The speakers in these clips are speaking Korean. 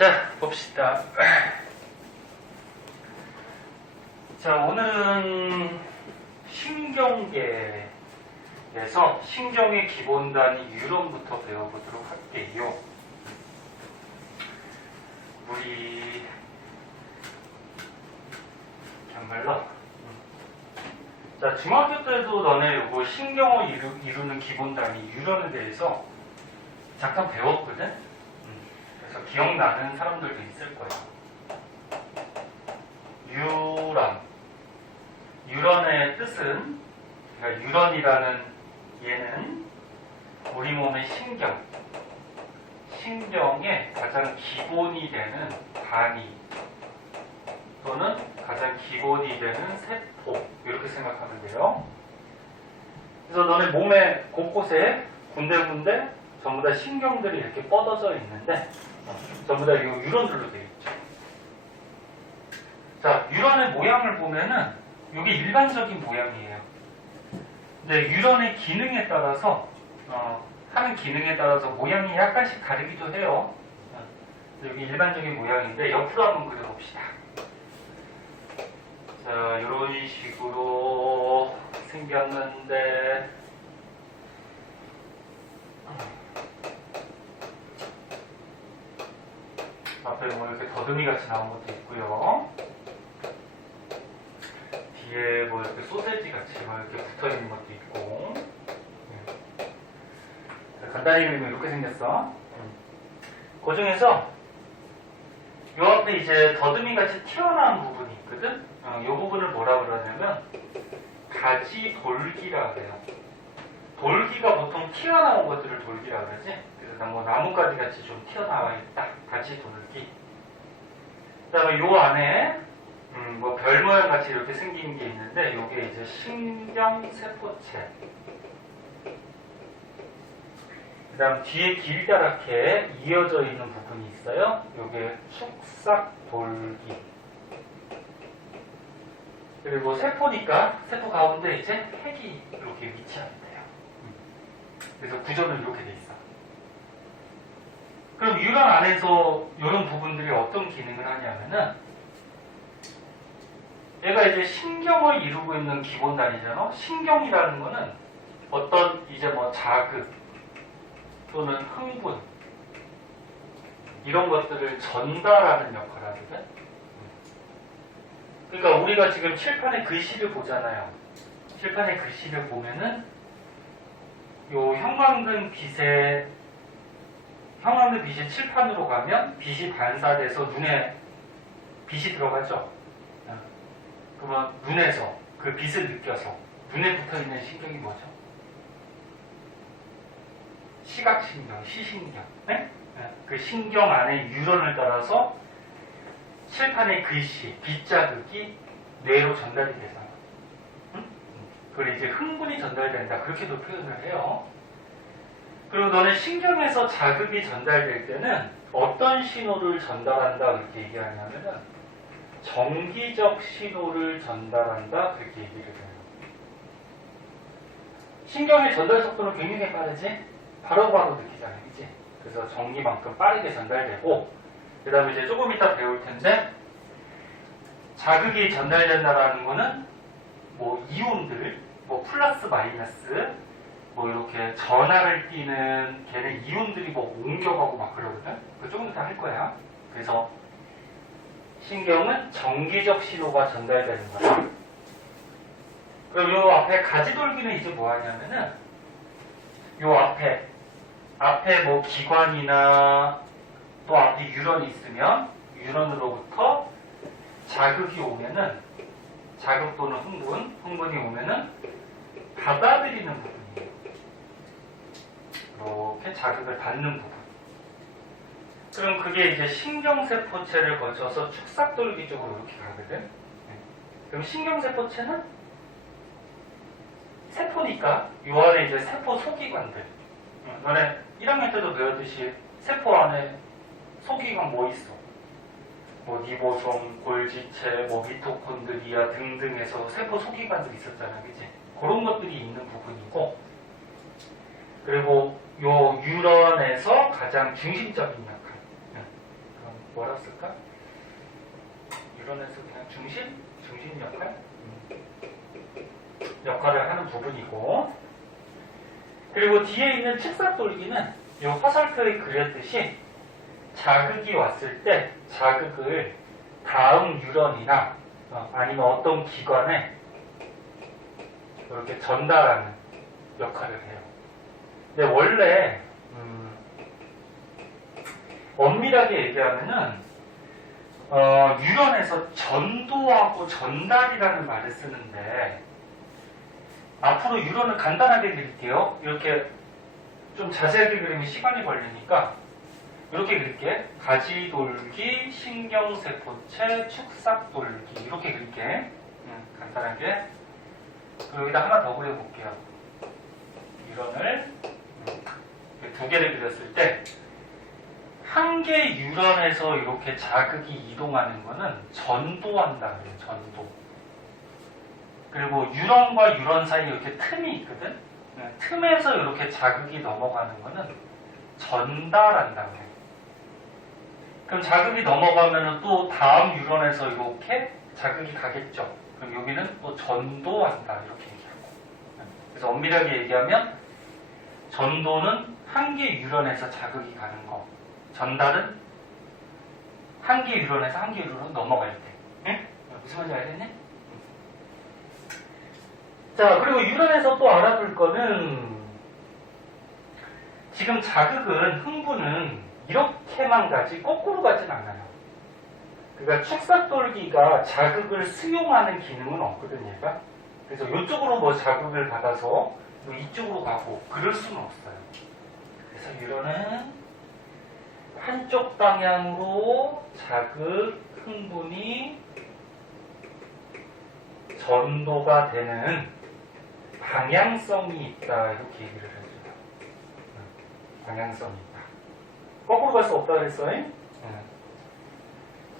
자, 봅시다. 자, 오늘은 신경계에서 신경의 기본 단위 유론부터 배워보도록 할게요. 우리 정말로 자, 중학교 때도 너네 이거 신경을 이루는 기본 단위 유론에 대해서 잠깐 배웠거든? 그래서 기억나는 사람들도 있을 거야. 유런의 뜻은, 그러니까 유런이라는 얘는 우리 몸의 신경의 가장 기본이 되는 단위 또는 가장 기본이 되는 세포, 이렇게 생각하면 돼요. 그래서 너네 몸의 곳곳에 군데군데 전부 다 신경들이 이렇게 뻗어져 있는데 전부 다 이 유런들로 되어 있죠. 자, 유런의 모양을 보면은 이게 일반적인 모양이에요. 근데 유런의 기능에 따라서 하는 기능에 따라서 모양이 약간씩 다르기도 해요. 여기 일반적인 모양인데 옆으로 한번 그려봅시다. 자, 이런 식으로 생겼는데 앞에 뭐 이렇게 더듬이 같이 나온 것도 있고요. 뒤에 뭐 이렇게 소세지 같이 뭐 이렇게 붙어 있는 것도 있고. 간단히 그리면 이렇게 생겼어. 그 중에서 요 앞에 이제 더듬이 같이 튀어나온 부분이 있거든. 이 부분을 뭐라 그러냐면 가지 돌기라 그래요. 돌기가 보통 튀어나온 것들을 돌기라 그러지. 그래서 뭐 나뭇가지 같이 좀 튀어나와 있다. 가지 돌기. 그다음에 요 안에 뭐 별 모양 같이 이렇게 생긴 게 있는데 요게 이제 신경세포체. 그다음 뒤에 길다랗게 이어져 있는 부분이 있어요. 요게 축삭돌기. 그리고 세포니까 세포 가운데 이제 핵이 이렇게 위치한대요. 그래서 구조는 이렇게 돼 있어. 그럼 유런 안에서 이런 부분들이 어떤 기능을 하냐면은 얘가 이제 신경을 이루고 있는 기본 단위잖아. 신경이라는 거는 어떤 이제 뭐 자극 또는 흥분 이런 것들을 전달하는 역할을 하거든. 그러니까 우리가 지금 칠판에 글씨를 보잖아요. 칠판에 글씨를 보면은 요 형광등 빛이 칠판으로 가면 빛이 반사돼서 눈에 빛이 들어가죠. 그러면 눈에서 그 빛을 느껴서 눈에 붙어있는 신경이 뭐죠? 시각신경, 시신경. 네? 그 신경 안에 유런을 따라서 칠판의 글씨, 빛자극이 뇌로 전달이 되잖아. 그리고 이제 흥분이 전달된다. 그렇게도 표현을 해요. 그리고 너는 신경에서 자극이 전달될 때는 어떤 신호를 전달한다 그렇게 얘기하냐면은 정기적 신호를 전달한다 그렇게 얘기를 해요. 신경의 전달 속도는 굉장히 빠르지? 바로바로 느끼잖아요. 그치? 그래서 전기만큼 빠르게 전달되고 그 다음에 이제 조금 이따 배울 텐데 자극이 전달된다라는 거는 뭐 이온들, 뭐 플러스 마이너스 뭐 이렇게 전하를 띠는 걔네 이온들이 뭐 옮겨가고 막 그러거든? 그거 조금 이따 할 거야. 그래서 신경은 정기적 신호가 전달되는 거야. 그리고 요 앞에 가지돌기는 이제 뭐 하냐면은 요 앞에 뭐 기관이나 또 앞에 유런이 있으면 유런으로부터 자극이 오면은 자극 또는 흥분이 오면은 받아들이는 부분이에요. 이렇게 자극을 받는 부분. 그럼 그게 이제 신경세포체를 거쳐서 축삭돌기 쪽으로 이렇게 가거든. 그럼 신경세포체는 세포니까 요 안에 이제 세포 소기관들. 너네 1학년 때도 배웠듯이 세포 안에 소기관 뭐 있어? 뭐 리보솜, 골지체, 뭐 미토콘드리아 등등해서 세포 소기관들이 있었잖아, 그치? 그런 것들이 있는 부분이고, 그리고 요 유런에서 가장 중심적인 역할. 뭐라고 쓸까? 유런에서 그냥 중심 역할을 하는 부분이고, 그리고 뒤에 있는 측사돌기는 이 화살표에 그렸듯이 자극이 왔을 때 자극을 다음 유런이나 아니면 어떤 기관에 이렇게 전달하는 역할을 해요. 근데 원래 엄밀하게 얘기하면은 유런에서 전도하고 전달이라는 말을 쓰는데, 앞으로 유런을 간단하게 그릴게요. 이렇게 좀 자세하게 그리면 시간이 걸리니까 이렇게 그릴게. 가지돌기, 신경세포체, 축삭돌기 이렇게 그릴게. 간단하게. 그리고 여기다 하나 더 그려볼게요. 유런을 두 개를 그렸을 때 한 개 유런에서 이렇게 자극이 이동하는 거는 전도한다 그래요. 전도. 그리고 유런과 유런 사이에 이렇게 틈이 있거든. 틈에서 이렇게 자극이 넘어가는 거는 전달한다 그래요. 그럼 자극이 넘어가면 또 다음 유런에서 이렇게 자극이 가겠죠. 그럼 여기는 또 전도한다 이렇게 얘기하고. 그래서 엄밀하게 얘기하면 전도는 한 개 유런에서 자극이 가는 거, 전달은 한 개 유런에서 한 개 유런으로 넘어갈 때. 응? 무슨 말인지 알겠니? 자, 그리고 유런에서 또 알아볼 거는, 지금 자극은, 흥분은 이렇게만 가지 거꾸로 가진 않아요. 그러니까 축사돌기가 자극을 수용하는 기능은 없거든, 얘가. 그래서 이쪽으로 뭐 자극을 받아서 뭐 이쪽으로 가고 그럴 수는 없어요. 그래서 유런은 한쪽 방향으로 자극, 흥분이 전도가 되는 방향성이 있다 이렇게 얘기를 해줘요. 방향성이 있다. 거꾸로 갈 수 없다 그랬어요.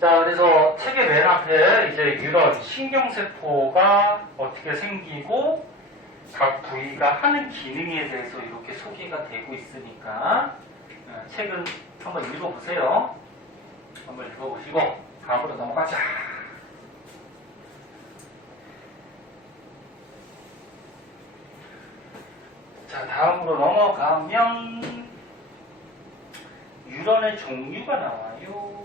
자, 그래서 책의 맨 앞에 이제 유런, 신경세포가 어떻게 생기고 각 부위가 하는 기능에 대해서 이렇게 소개가 되고 있으니까 책은 한번 읽어보세요. 한번 읽어보시고 다음으로 넘어가자. 자, 다음으로 넘어가면 유런의 종류가 나와요.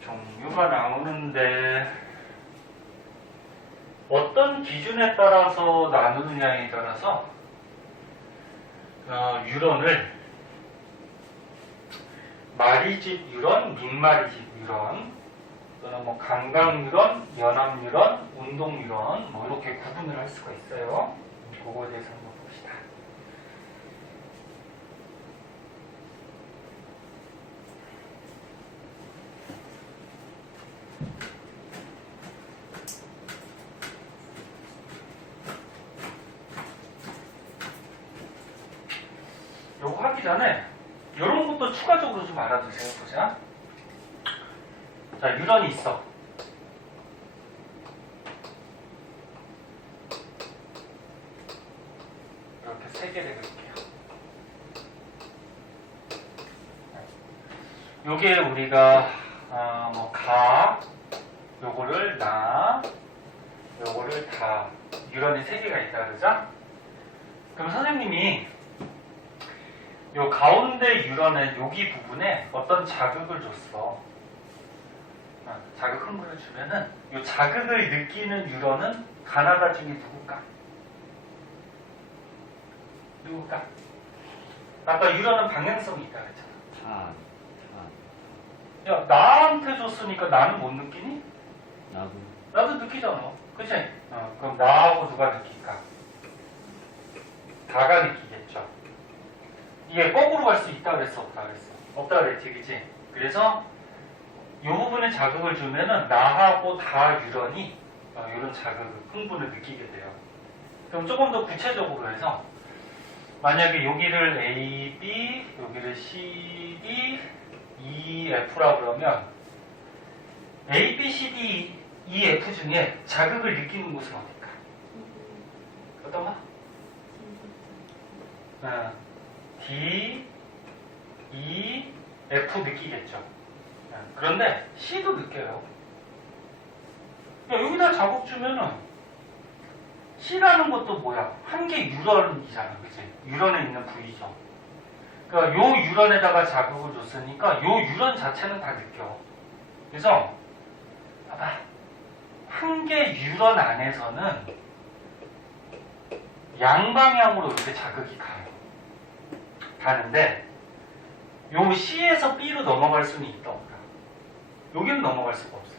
종류가 나오는데 어떤 기준에 따라서 나누느냐에 따라서 유런을 마리집 유런, 민마리집 유런, 또는 뭐 강강 유런, 연합 유런, 운동 유런 뭐 이렇게 구분을 할 수가 있어요. 그거에 대해서 한번 봅시다. 요거 하기 전에 이런 것도 추가적으로 좀 알아두세요. 보자. 자, 유런이 있어. 이렇게 세 개를 그릴게요. 요게 우리가 뭐 가, 요거를 나, 요거를 다 유런이 세 개가 있다 그러죠? 그럼 선생님이 요 가운데 유런의 여기 부분에 어떤 자극을 줬어. 자극 흥분을 주면은 요 자극을 느끼는 유런은 가나다 중에 누굴까? 누굴까? 아까 유런은 방향성이 있다 그랬잖아. 야, 나한테 줬으니까 나는 못 느끼니? 나도 느끼잖아. 그치? 그럼 나하고 누가 느낄까? 다가 느끼겠죠. 이게 거꾸로 갈 수 있다 그랬어, 없다 그랬어? 없다 그랬지, 그치? 그래서 이 부분에 자극을 주면은 나하고 다 유런이 이런 자극, 흥분을 느끼게 돼요. 그럼 조금 더 구체적으로 해서 만약에 여기를 A, B, 여기를 C, D, E, F라 그러면 A, B, C, D, E, F 중에 자극을 느끼는 곳은 어딜까? 어떤 거? D, E, F 느끼겠죠. 그런데 C도 느껴요. 여기다 자국 주면은 C라는 것도 뭐야? 한 개 유런이잖아, 그치? 유런에 있는 부위죠. 그러니까 요 유런에다가 자극을 줬으니까 요 유런 자체는 다 느껴. 그래서 봐봐, 한 개 유런 안에서는 양방향으로 이렇게 자극이 가는데 요 C에서 B로 넘어갈 수는 있다 없다? 여기는 넘어갈 수가 없어요.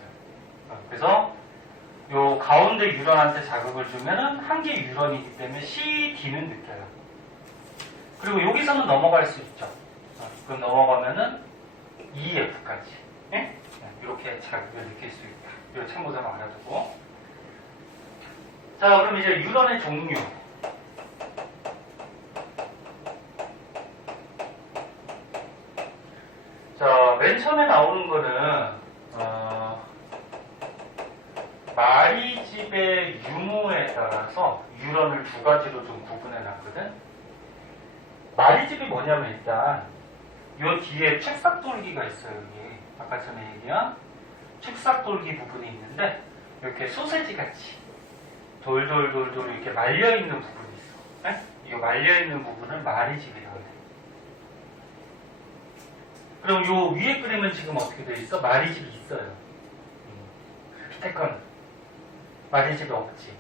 그래서 요 가운데 유런한테 자극을 주면은 한 개 유런이기 때문에 C, D는 느껴요. 그리고 여기서는 넘어갈 수 있죠. 그럼 넘어가면은 EF까지 이렇게 자극을 느낄 수 있다. 이거 참고자만 알아두고. 자, 그럼 이제 유런의 종류. 자, 맨 처음에 나오는 거는 마리집의 유무에 따라서 유런을 두 가지로 좀 구분해 놨거든. 마리집이 뭐냐면 일단 요 뒤에 축삭돌기가 있어요. 여기 아까 전에 얘기한 축삭돌기 부분이 있는데 이렇게 소세지 같이 돌돌돌돌 이렇게 말려 있는 부분이 있어. 이 말려 있는 부분을 마리집이라고 해. 그럼 요 위에 그림은 지금 어떻게 돼 있어? 마리집이 있어요. 밑에 건 마리집이 없지.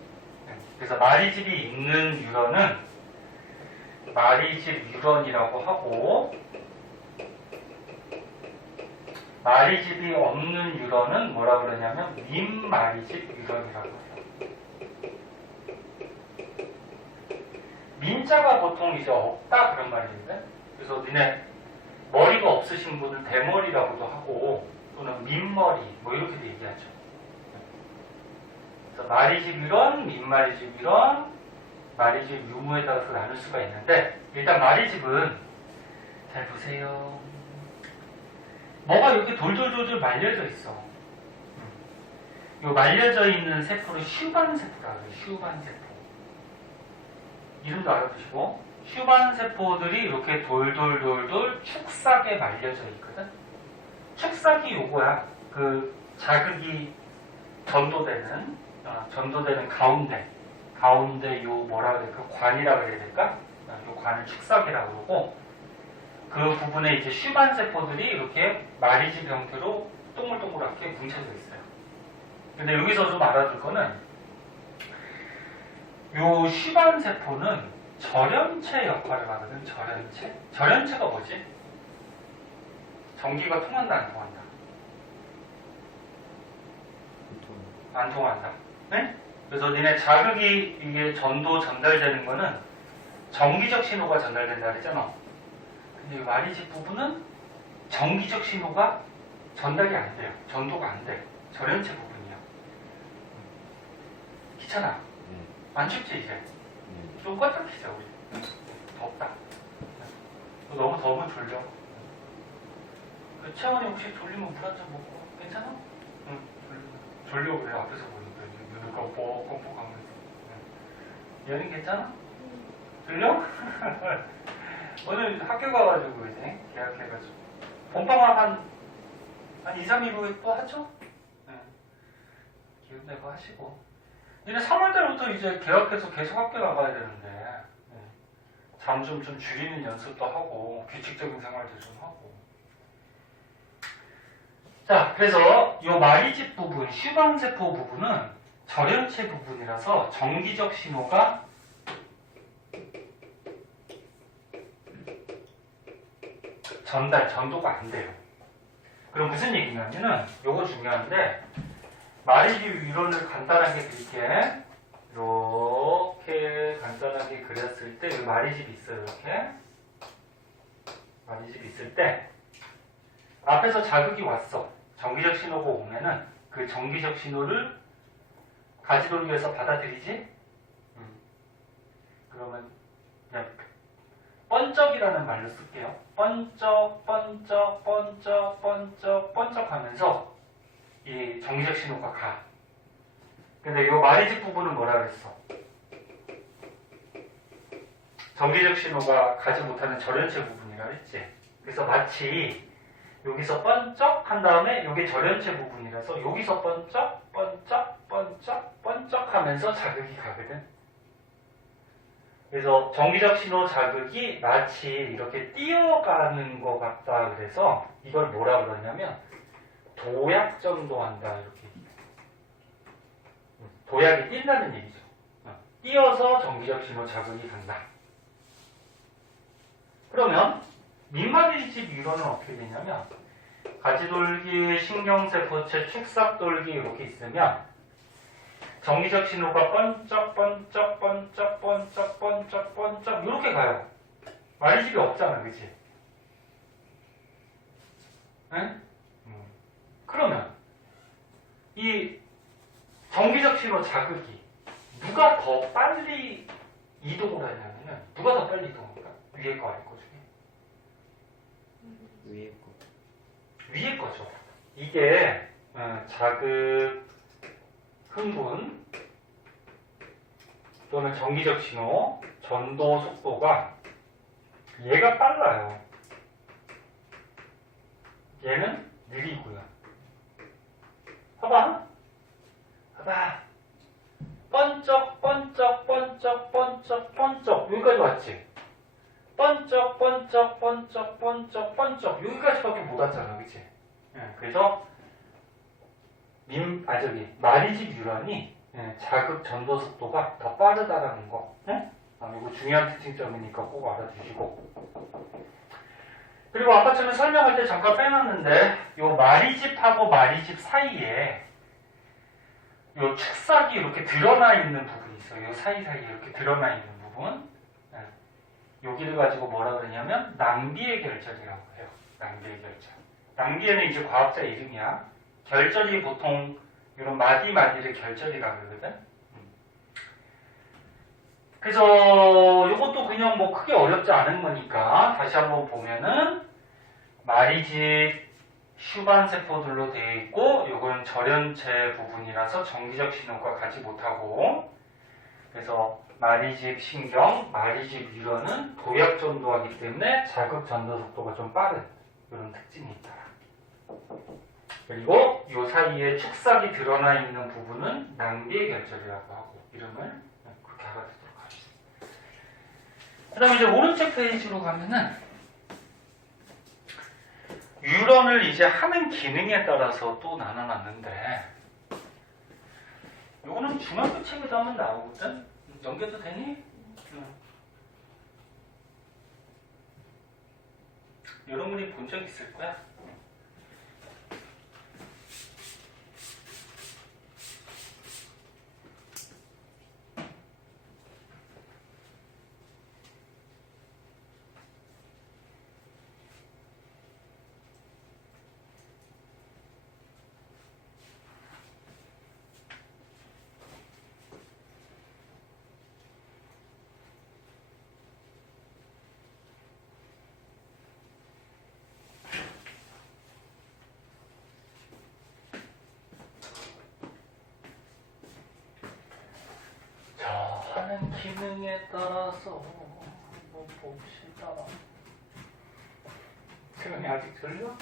그래서 마리집이 있는 유런은 마리집 유런이라고 하고, 마리집이 없는 유런은 뭐라 그러냐면 민마리집 유런이라고 해요. 민자가 보통 이제 없다 그런 말인데, 그래서 니네 머리가 없으신 분은 대머리라고도 하고 또는 민머리 뭐 이렇게도 얘기하죠. 그래서 마리집 유런, 민마리집 유런, 마리집 유무에 따라서 나눌 수가 있는데, 일단 마리집은 잘 보세요. 뭐가 이렇게 돌돌돌돌 말려져 있어. 이 말려져 있는 세포를 슈반세포라고 해요. 슈반세포. 이름도 알아두시고, 슈반세포들이 이렇게 돌돌돌돌 축삭에 말려져 있거든. 축삭이 요거야. 그 자극이 전도되는 가운데 요 뭐라 그래, 그 관이라 그래야 될까? 요 관을 축삭이라고 그러고, 그 부분에 이제 슈반세포들이 이렇게 마리집 형태로 동글동글하게 뭉쳐져 있어요. 근데 여기서 좀 알아둘 거는, 요 슈반세포는 절연체 역할을 하거든. 절연체가 뭐지? 전기가 통한다 안 통한다? 안 통한다. 네? 그래서 니네 자극이 이게 전달되는 거는 전기적 신호가 전달된다 그랬잖아. 근데 이 마리집 부분은 전기적 신호가 전달이 안 돼요. 전도가 안 돼. 절연체 부분이야. 귀찮아. 안 춥지 이제? 좀 껐다키자 우리. 덥다. 너무 더우면 졸려. 그 채원이 혹시 졸리면 물 한 잔 먹고 괜찮아? 응. 졸려 그래. 앞에서 보니까 눈을 껌뻑껌뻑하면서. 얘는 괜찮아? 졸려? 오늘 학교 가가지고 이제 계약해가지고 본방학 한 2, 3일 후에 또 하죠? 네. 기운 내고 하시고. 이제 3월달부터 이제 계약해서 계속 학교 나가야 되는데, 네. 잠 좀 줄이는 연습도 하고 규칙적인 생활도 좀 하고. 자, 그래서 이 마리집 부분, 슈반세포 부분은 절연체 부분이라서 정기적 신호가 전도가 안 돼요. 그럼 무슨 얘기냐면은, 요거 중요한데, 마리집 유런을 간단하게 이렇게 간단하게 그렸을 때, 여기 마리집이 있어요, 이렇게. 마리집이 있을 때, 앞에서 자극이 왔어. 정기적 신호가 오면은, 그 정기적 신호를 가지돌기에서 받아들이지? 그러면, 그냥, 번쩍이라는 말로 쓸게요. 번쩍 하면서 이 정기적 신호가 가. 근데 이 마리집 부분은 뭐라 그랬어? 정기적 신호가 가지 못하는 절연체 부분이라고 했지. 그래서 마치 여기서 번쩍 한 다음에 여기 절연체 부분이라서 여기서 번쩍 번쩍 번쩍 번쩍 하면서 자극이 가거든. 그래서 정기적 신호 자극이 마치 이렇게 뛰어가는 것 같다. 그래서 이걸 뭐라 그러냐면 도약전도한다. 이렇게. 도약이 뛴다는 얘기죠. 뛰어서 정기적 신호 자극이 간다. 그러면 민마디집 이론은 어떻게 되냐면 가지돌기, 신경세포체, 축삭돌기 이렇게 있으면 정기적 신호가 번쩍 번쩍 번쩍 번쩍 번쩍 번쩍 이렇게 가요. 마디집이 없잖아, 그치? 응? 그러면 이 정기적 신호 자극이 누가 더 빨리 이동을 하냐면 누가 더 빨리 이동할까? 위에 거 아래 거 중에? 위에 거. 위에 거죠. 이게 자극, 흥분 또는 정기적 신호, 전도 속도가 얘가 빨라요. 얘는 느리고요. 봐봐. 번쩍 번쩍 번쩍 번쩍 번쩍 여기까지 왔지? 번쩍 번쩍 번쩍 번쩍 번쩍 여기까지밖에 못 왔잖아, 그치? 그래서 마리집 유런이 자극 전도 속도가 더 빠르다라는 거. 이거 중요한 특징점이니까 꼭 알아두시고. 그리고 아까처럼 설명할 때 잠깐 빼놨는데 요 마리집하고 마리집 사이에 요 축삭이 이렇게 드러나 있는 부분이 있어요. 요 사이사이에 이렇게 드러나 있는 부분. 여기를 가지고 뭐라 그러냐면 낭비의 결절이라고 해요. 낭비의 결절. 낭비에는 이제 과학자 이름이야. 결절이 보통 이런 마디를 결절이라고 그러거든. 그래서 이것도 그냥 뭐 크게 어렵지 않은 거니까 다시 한번 보면은 마리집 슈반 세포들로 되어 있고 이건 절연체 부분이라서 정기적 신호가 가지 못하고 그래서 마리집 신경, 마리집 유런은 도약 전도하기 때문에 자극 전도 속도가 좀 빠른 이런 특징이 있다. 그리고 이 사이에 축삭이 드러나 있는 부분은 낭비의 결절이라고 하고 이름을 그렇게 알아두도록 하겠습니다. 그 다음에 이제 오른쪽 페이지로 가면은 유런을 이제 하는 기능에 따라서 또 나눠놨는데 요거는 중학교 책에도 한번 나오거든? 넘겨도 되니? 여러분이 본 적 있을 거야. 하는 기능에 따라서 한번 봅시다. 세영이 아직 졸려?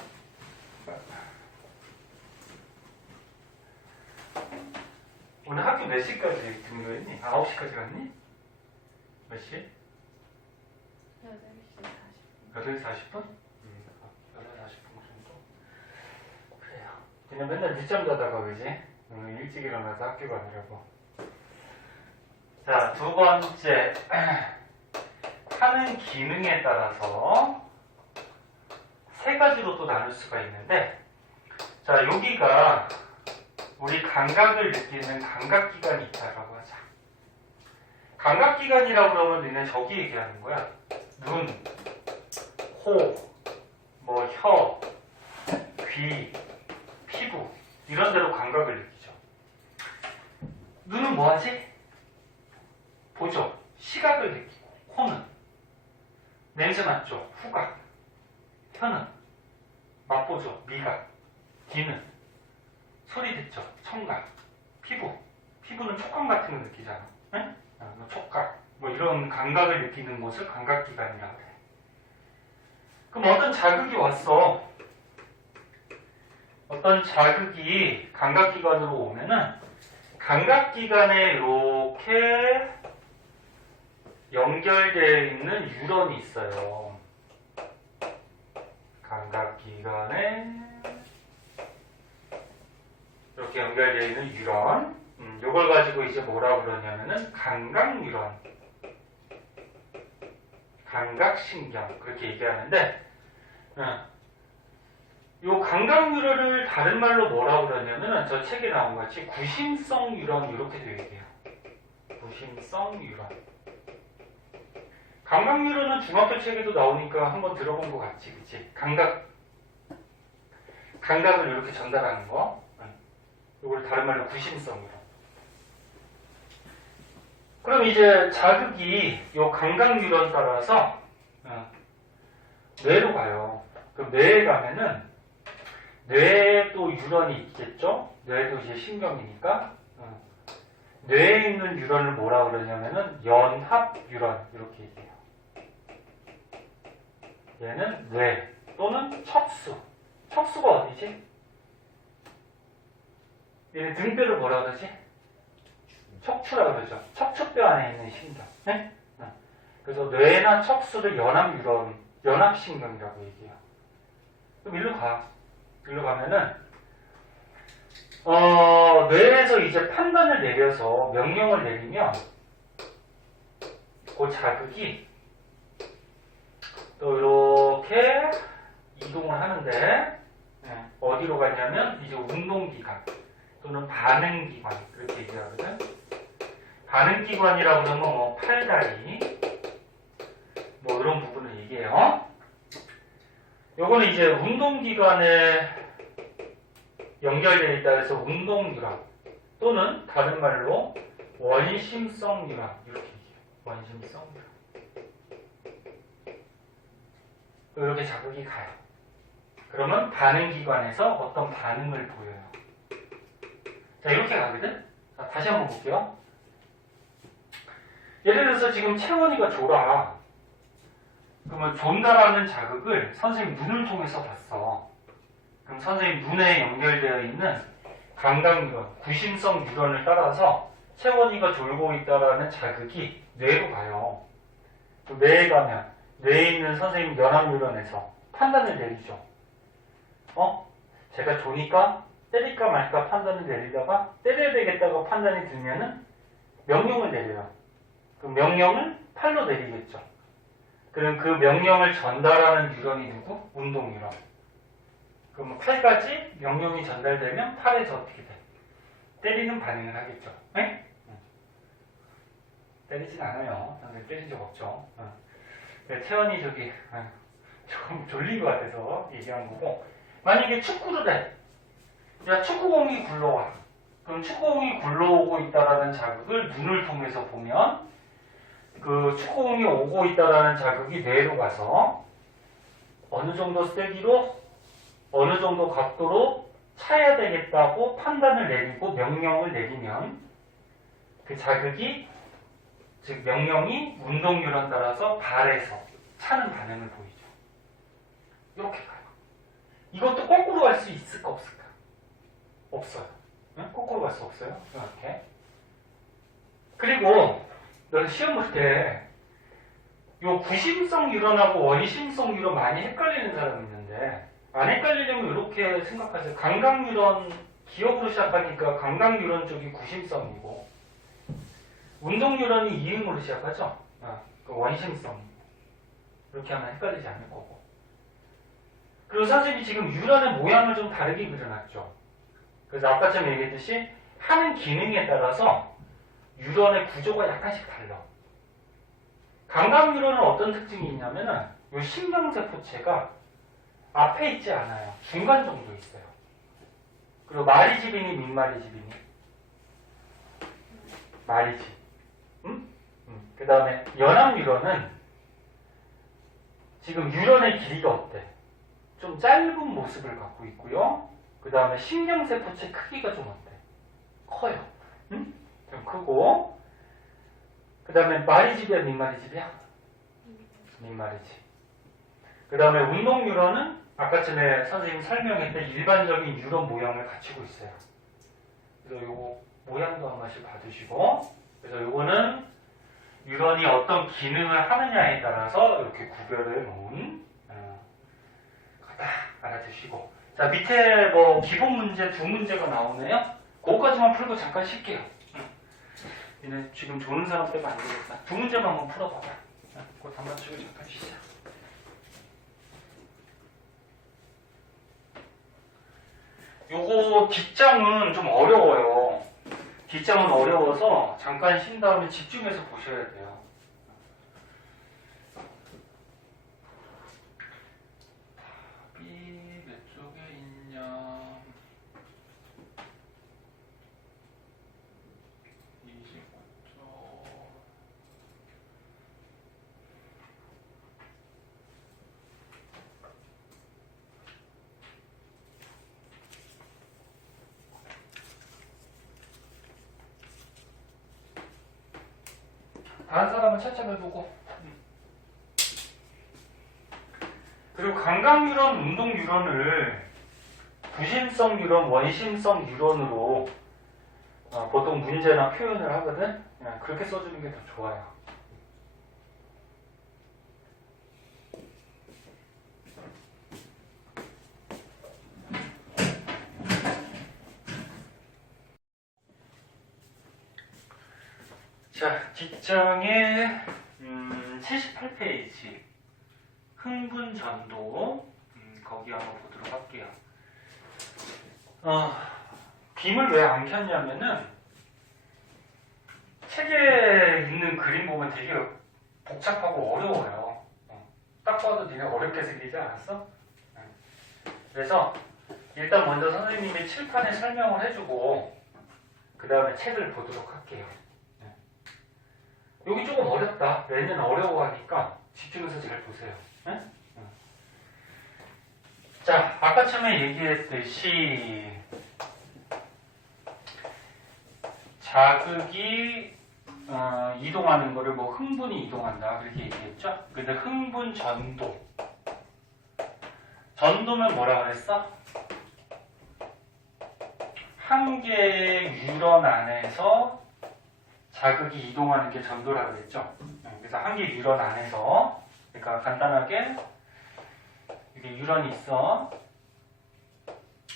오늘 학교 몇 시까지 등교했니? 9시까지 갔니? 몇 시? 8시 40분. 8시 40분? 8시 40분 정도? 그래요. 그냥 맨날 늦잠 자다가 그지? 오늘 일찍 일어나서 학교 가느라고. 자, 두 번째. 하는 기능에 따라서 세 가지로 또 나눌 수가 있는데, 자, 여기가 우리 감각을 느끼는 감각기관이 있다라고 하자. 감각기관이라고 그러면 너는 저기 얘기하는 거야. 눈, 코, 뭐 혀, 귀, 피부 이런 데로 감각을 느끼죠. 눈은 뭐 하지? 보죠. 시각을 느끼고, 코는 냄새 맡죠. 후각, 혀는 맛보죠. 미각, 귀는 소리 듣죠. 청각, 피부는 촉감 같은 거 느끼잖아. 응? 뭐 촉각, 뭐 이런 이런 감각을 느끼는 곳을 감각기관이라고 해. 그럼 어떤 자극이 왔어. 어떤 자극이 감각기관으로 오면은 감각기관에 이렇게 연결되어 있는 뉴런이 있어요. 감각기관에 이렇게 연결되어 있는 뉴런. 이걸 가지고 이제 뭐라고 그러냐면은 감각뉴런, 감각신경 그렇게 얘기하는데, 이 감각뉴런을 다른 말로 뭐라고 그러냐면은 저 책에 나온 것 같이 구심성 뉴런 이렇게 되어 있대요. 구심성 뉴런. 감각뉴런은 중학교 책에도 나오니까 한번 들어본 것 같지, 그치? 감각을 이렇게 전달하는 거. 이걸 다른 말로 구심성 뉴런. 그럼 이제 자극이 이 감각뉴런 따라서 뇌로 가요. 그럼 뇌에 가면은 뇌에도 뉴런이 있겠죠? 뇌도 이제 신경이니까. 뇌에 있는 뉴런을 뭐라 그러냐면은 연합 뉴런 이렇게 얘기해요. 얘는 뇌 또는 척수. 척수가 어디지? 얘는 등뼈를 뭐라 그러지? 척추라고 그러죠. 척추뼈 안에 있는 신경. 네? 그래서 뇌나 척수를 연합 뉴런, 연합신경이라고 얘기해요. 그럼 일로 가. 일로 가면은 뇌에서 이제 판단을 내려서 명령을 내리면 그 자극이 또 이렇게 이동을 하는데 어디로 가냐면 이제 운동기관 또는 반응기관 그렇게 얘기하거든. 반응기관이라고 그러면 뭐 팔다리 뭐 이런 부분을 얘기해요. 요거는 이제 운동기관에 연결되어 있다 해서 운동뉴런 또는 다른 말로 원심성 뉴런 이렇게 얘기해요. 원심성 뉴런. 이렇게 자극이 가요. 그러면 반응기관에서 어떤 반응을 보여요. 자, 이렇게 가거든? 자, 다시 한번 볼게요. 예를 들어서 지금 채원이가 졸아. 그러면 존다라는 자극을 선생님 눈을 통해서 봤어. 그럼 선생님 눈에 연결되어 있는 감각뉴런, 구심성 뉴런을 따라서 채원이가 졸고 있다라는 자극이 뇌로 가요. 뇌에 가면 뇌에 있는 선생님 연합뉴런에서 판단을 내리죠. 제가 조니까 때릴까 말까 판단을 내리다가 때려야 되겠다고 판단이 들면은 명령을 내려요. 그 명령을 팔로 내리겠죠. 그럼 그 명령을 전달하는 뉴런이 누구? 운동뉴런. 그럼 팔까지 명령이 전달되면 팔에서 어떻게 돼? 때리는 반응을 하겠죠. 네? 때리진 않아요. 때린 적 없죠. 태연이 저기 조금 졸린 것 같아서 얘기한 거고, 만약에 축구를 해. 야, 축구공이 굴러와. 그럼 축구공이 굴러오고 있다라는 자극을 눈을 통해서 보면 그 축구공이 오고 있다라는 자극이 뇌로 가서 어느 정도 세기로 어느 정도 각도로 차야 되겠다고 판단을 내리고 명령을 내리면 그 자극이 즉 명령이 운동뉴런 따라서 발에서 차는 반응을 보이죠. 이렇게 가요. 이것도 거꾸로 갈 수 있을까 없을까? 없어요. 응? 거꾸로 갈 수 없어요. 이렇게. 그리고 너는 시험 볼 때 요 구심성 뉴런하고 원심성 뉴런 많이 헷갈리는 사람이 있는데 안 헷갈리려면 이렇게 생각하세요. 감각뉴런 기억으로 시작하니까 감각뉴런 쪽이 구심성이고 운동뉴런이 이응으로 시작하죠. 그 원심성. 이렇게 하면 헷갈리지 않을 거고. 그리고 선생님이 지금 뉴런의 모양을 좀 다르게 그려놨죠. 그래서 아까처럼 얘기했듯이 하는 기능에 따라서 뉴런의 구조가 약간씩 달라. 감각뉴런은 어떤 특징이 있냐면은 이 신경세포체가 앞에 있지 않아요. 중간 정도 있어요. 그리고 마리지빈이 민마리지빈이 마리지. 그 다음에 연합뉴런은 지금 뉴런의 길이가 어때? 좀 짧은 모습을 갖고 있고요. 그 다음에 신경세포체 크기가 좀 어때? 커요. 좀 크고 그 다음에 말이 집이야, 민말이 집이야? 민말이 집. 그 다음에 운동 유런은 아까 전에 선생님 설명했던 일반적인 유런 모양을 갖추고 있어요. 그래서 요거 모양도 한 번씩 봐두시고, 그래서 요거는 유런이 어떤 기능을 하느냐에 따라서 이렇게 구별해 놓은 거다 알아두시고, 자 밑에 뭐 기본 문제 두 문제가 나오네요. 그거까지만 풀고 잠깐 쉴게요. 얘네 지금 조는 사람 때문에 안 되겠다. 두 문제만 한번 풀어봐봐. 그거 다 맞추고 잠깐 쉬자. 요거 뒷장은 좀 어려워요. 뒷장은 어려워서 잠깐 쉰 다음에 집중해서 보셔야 돼요. 답이 몇 쪽에 있냐? 25쪽. 다른 사람은 찾아보고. 그리고 감각유런, 운동유런을 부심성 유런, 원심성 유런으로 보통 문제나 표현을 하거든. 그냥 그렇게 써주는 게 더 좋아요. 자, 뒷장에 78페이지 흥분전도 거기 한번 보도록 할게요. 빔을 왜 안 켰냐면은 책에 있는 그림 보면 되게 복잡하고 어려워요. 딱 봐도 니네 어렵게 생기지 않았어? 그래서 일단 먼저 선생님이 칠판에 설명을 해주고 그 다음에 책을 보도록 할게요. 여기 조금 어렵다. 얘는 어려워하니까 집중해서 잘 보세요. 네? 자, 아까 처음에 얘기했듯이 자극이 이동하는 거를 뭐 흥분이 이동한다 그렇게 얘기했죠? 근데 흥분 전도면 뭐라 그랬어? 한 개의 유런 안에서 자극이 이동하는 게 전도라 그랬죠? 그래서 한 개 유런 안에서, 그러니까 간단하게 이게 유런이 있어.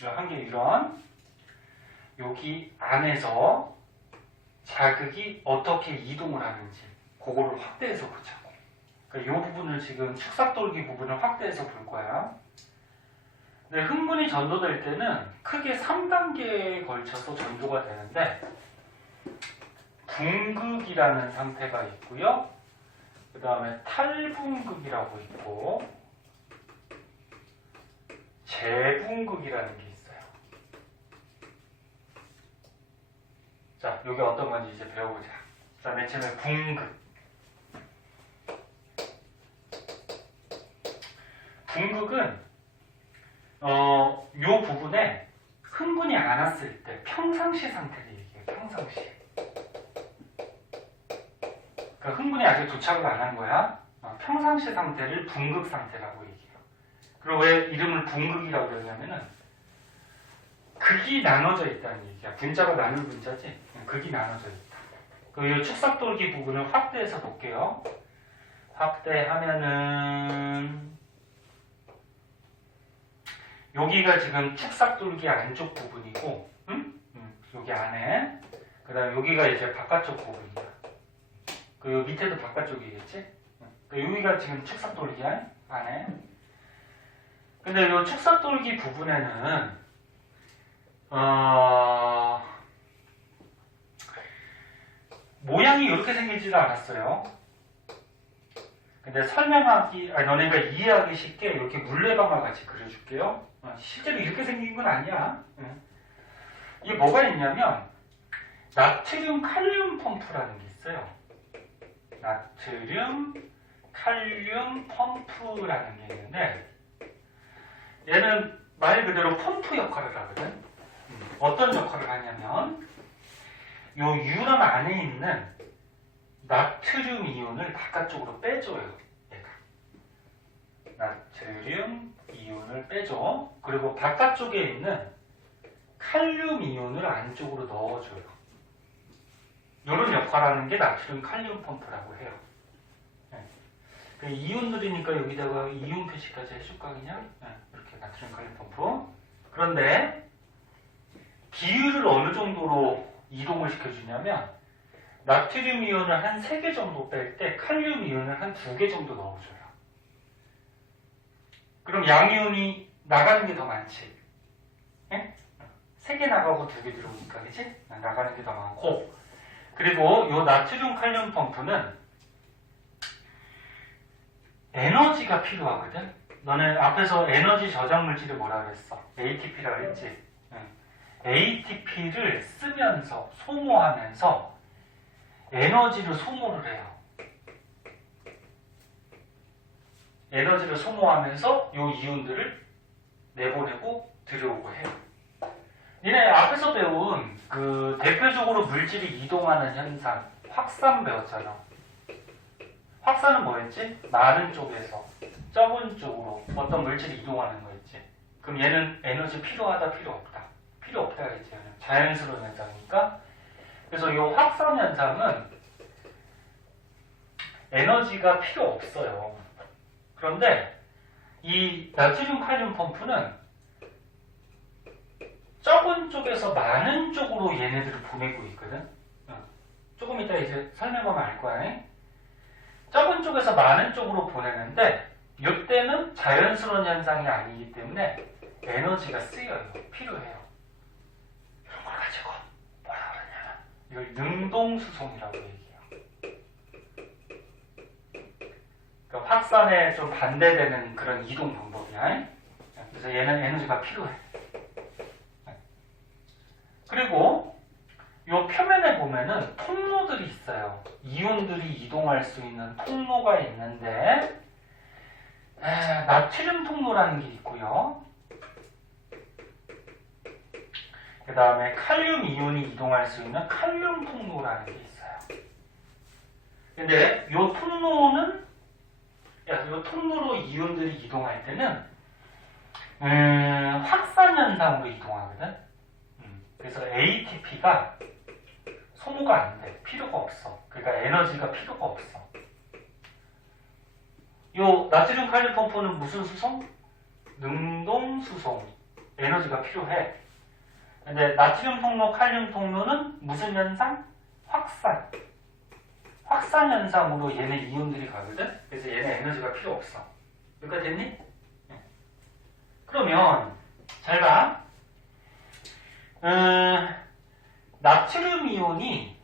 한 개 유런. 여기 안에서 자극이 어떻게 이동을 하는지 그거를 확대해서 보자고. 그러니까 이 부분을 지금 축삭돌기 부분을 확대해서 볼 거야. 근데 흥분이 전도될 때는 크게 3단계에 걸쳐서 전도가 되는데 분극이라는 상태가 있고요. 그 다음에 탈분극이라고 있고 재분극이라는 게 있어요. 자, 여기 어떤 건지 이제 배워보자. 자, 맨 처음에 분극. 분극은 요 부분에 흥분이 안 왔을 때 평상시 상태를 얘기해요. 평상시. 그러니까 흥분이 아직 도착을 안 한 거야. 평상시 상태를 분극 상태라고 얘기해요. 그리고 왜 이름을 분극이라고 그러냐면은 극이 나눠져 있다는 얘기야. 분자가 나눌 분자지. 극이 나눠져 있다. 그리고 이 축삭돌기 부분을 확대해서 볼게요. 확대하면은 여기가 지금 축삭돌기 안쪽 부분이고, 여기 안에. 그 다음에 여기가 이제 바깥쪽 부분이야. 그 밑에도 바깥쪽이겠지? 여기가 지금 축삭돌기 안에. 근데 이 축삭돌기 부분에는 모양이 이렇게 생기지도 않았어요. 근데 너네가 이해하기 쉽게 이렇게 물레방아 같이 그려줄게요. 실제로 이렇게 생긴 건 아니야. 이게 뭐가 있냐면 나트륨 칼륨 펌프라는 게 있어요. 나트륨 칼륨 펌프라는 게 있는데 얘는 말 그대로 펌프 역할을 하거든. 어떤 역할을 하냐면 요 유런 안에 있는 나트륨 이온을 바깥쪽으로 빼줘요. 얘가. 나트륨 이온을 빼줘. 그리고 바깥쪽에 있는 칼륨 이온을 안쪽으로 넣어줘요. 이런 역할을 하는 게 나트륨 칼륨 펌프라고 해요. 네. 이온들이니까 여기다가 이온 표시까지 해줄까 그냥? 네. 이렇게 나트륨 칼륨 펌프. 그런데 비율을 어느 정도로 이동을 시켜주냐면 나트륨 이온을 한 3개 정도 뺄 때 칼륨 이온을 한 2개 정도 넣어줘요. 그럼 양이온이 나가는 게 더 많지. 네? 3개 나가고 2개 들어오니까, 그치? 나가는 게 더 많고. 그리고 이 나트륨 칼륨 펌프는 에너지가 필요하거든? 너는 앞에서 에너지 저장 물질을 뭐라 그랬어? ATP라 그랬지? ATP를 쓰면서, 소모하면서 에너지를 소모를 해요. 에너지를 소모하면서 이 이온들을 내보내고 들여오고 해요. 니네 앞에서 배운 그 대표적으로 물질이 이동하는 현상, 확산 배웠잖아. 확산은 뭐였지? 많은 쪽에서 적은 쪽으로 어떤 물질이 이동하는 거였지. 그럼 얘는 에너지 필요하다, 필요 없다? 필요 없다 했지. 자연스러운 현상이니까. 그래서 이 확산 현상은 에너지가 필요 없어요. 그런데 이 나트륨 칼륨 펌프는 적은 쪽에서 많은 쪽으로 얘네들을 보내고 있거든. 조금 이따 이제 설명하면 알 거야. 적은 쪽에서 많은 쪽으로 보내는데 이때는 자연스러운 현상이 아니기 때문에 에너지가 쓰여요. 필요해요. 이런 걸 가지고 뭐라 그러냐, 이걸 능동수송이라고 얘기해요. 그러니까 확산에 좀 반대되는 그런 이동 방법이야. 그래서 얘는 에너지가 필요해. 그리고 이 표면에 보면은 통로들이 있어요. 이온들이 이동할 수 있는 통로가 있는데 나트륨 통로라는 게 있고요. 그 다음에 칼륨 이온이 이동할 수 있는 칼륨 통로라는 게 있어요. 근데 이 통로는, 이 통로로 이온들이 이동할 때는 확산 현상으로 이동하거든. 그래서 ATP가 소모가 안 돼. 필요가 없어. 그러니까 에너지가 필요가 없어. 이 나트륨 칼륨 펌프는 무슨 수송? 능동 수송. 에너지가 필요해. 근데 나트륨 통로, 칼륨 통로는 무슨 현상? 확산. 확산 현상으로 얘네 이온들이 가거든? 그래서 얘네 에너지가 필요 없어. 여기까지 됐니? 그러면 잘 봐. 나트륨 이온이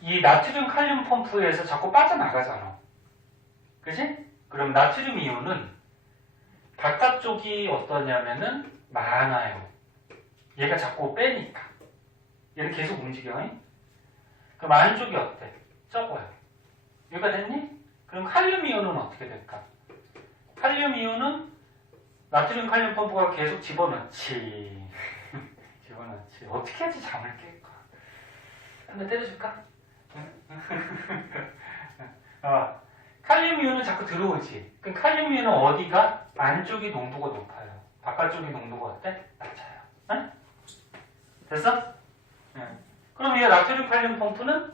이 나트륨 칼륨 펌프에서 자꾸 빠져나가잖아. 그치? 그럼 나트륨 이온은 바깥쪽이 어떠냐면은 많아요. 얘가 자꾸 빼니까. 얘는 계속 움직여. 그럼 안쪽이 어때? 적어요. 여기가 됐니? 그럼 칼륨 이온은 어떻게 될까? 칼륨 이온은 나트륨 칼륨 펌프가 계속 집어넣지. 집어넣지. 어떻게 해야지 잠을 깰까? 한 대 때려줄까? 칼륨 이온은 자꾸 들어오지. 그럼 칼륨 이온은 어디가? 안쪽이 농도가 높아요. 바깥쪽이 농도가 어때? 낮아요. 응? 됐어? 응. 그럼 이 나트륨 칼륨 펌프는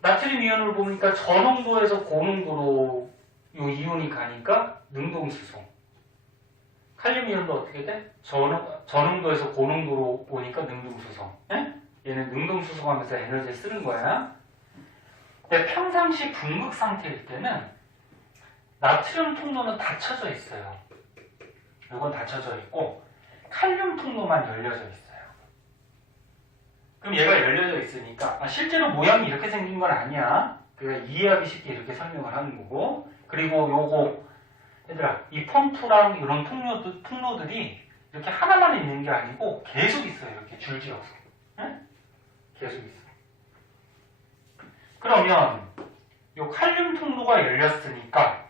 나트륨 이온을 보니까 저농도에서 고농도로 이 이온이 가니까 능동수송. 칼륨 이온도 어떻게 돼? 저농도에서 고농도로 오니까 능동수송. 응? 얘는 능동수송하면서 에너지를 쓰는 거야. 근데 평상시 분극 상태일 때는 나트륨 통로는 닫혀져 있어요. 이건 닫혀져 있고 칼륨 통로만 열려져 있어요. 그럼 얘가 열려져 있으니까 실제로 모양이 이렇게 생긴 건 아니야. 그러니까 이해하기 쉽게 이렇게 설명을 하는 거고, 그리고 요거 얘들아, 이 펌프랑 이런 통로들이 이렇게 하나만 있는 게 아니고 계속 있어요. 이렇게 줄지어서. 응? 계속 있어. 그러면 이 칼륨 통로가 열렸으니까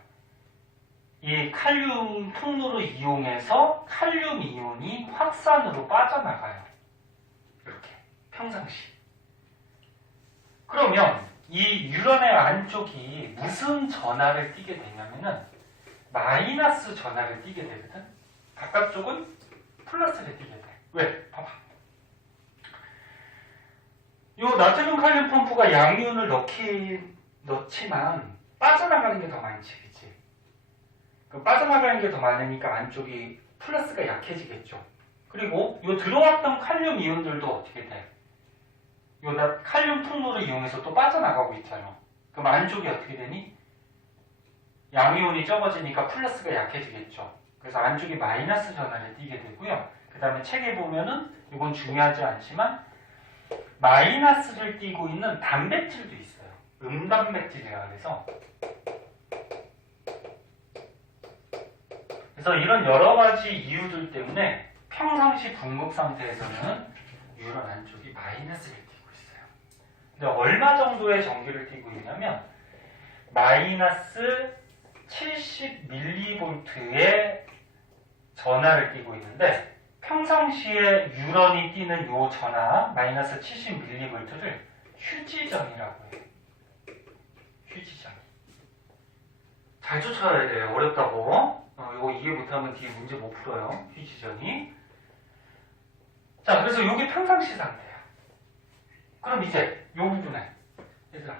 이 칼륨 통로를 이용해서 칼륨 이온이 확산으로 빠져나가요. 이렇게 평상시. 그러면 이 유런의 안쪽이 무슨 전하를 띠게 되냐면은 마이너스 전하를 띠게 되거든. 바깥쪽은 플러스를 띠게 돼. 왜? 봐봐. 요 나트륨 칼륨 펌프가 양이온을 넣지만 빠져나가는 게 더 많지, 그치? 그 빠져나가는 게 더 많으니까 안쪽이 플러스가 약해지겠죠. 그리고 요 들어왔던 칼륨 이온들도 어떻게 돼? 요 칼륨 통로를 이용해서 또 빠져나가고 있잖아. 그럼 안쪽이 어떻게 되니? 양이온이 적어지니까 플러스가 약해지겠죠. 그래서 안쪽이 마이너스 전하를 띠게 되고요. 그 다음에 책에 보면은 이건 중요하지 않지만 마이너스를 띠고 있는 단백질도 있어요. 음단백질이라 그래서 이런 여러 가지 이유들 때문에 평상시 분급 상태에서는 유런 안쪽이 마이너스를 띠고 있어요. 근데 얼마 정도의 전기를 띠고 있냐면 마이너스 70mV의 전하를 띠고 있는데 평상시에 유런이 띠는 요 전하 마이너스 70mV를 휴지전이라고 해요. 휴지전. 잘 쫓아야 돼요. 어렵다고. 이거 이해 못하면 뒤에 문제 못 풀어요. 휴지전이. 자, 그래서 요게 평상시 상태야. 그럼 이제 요 부분에 얘들아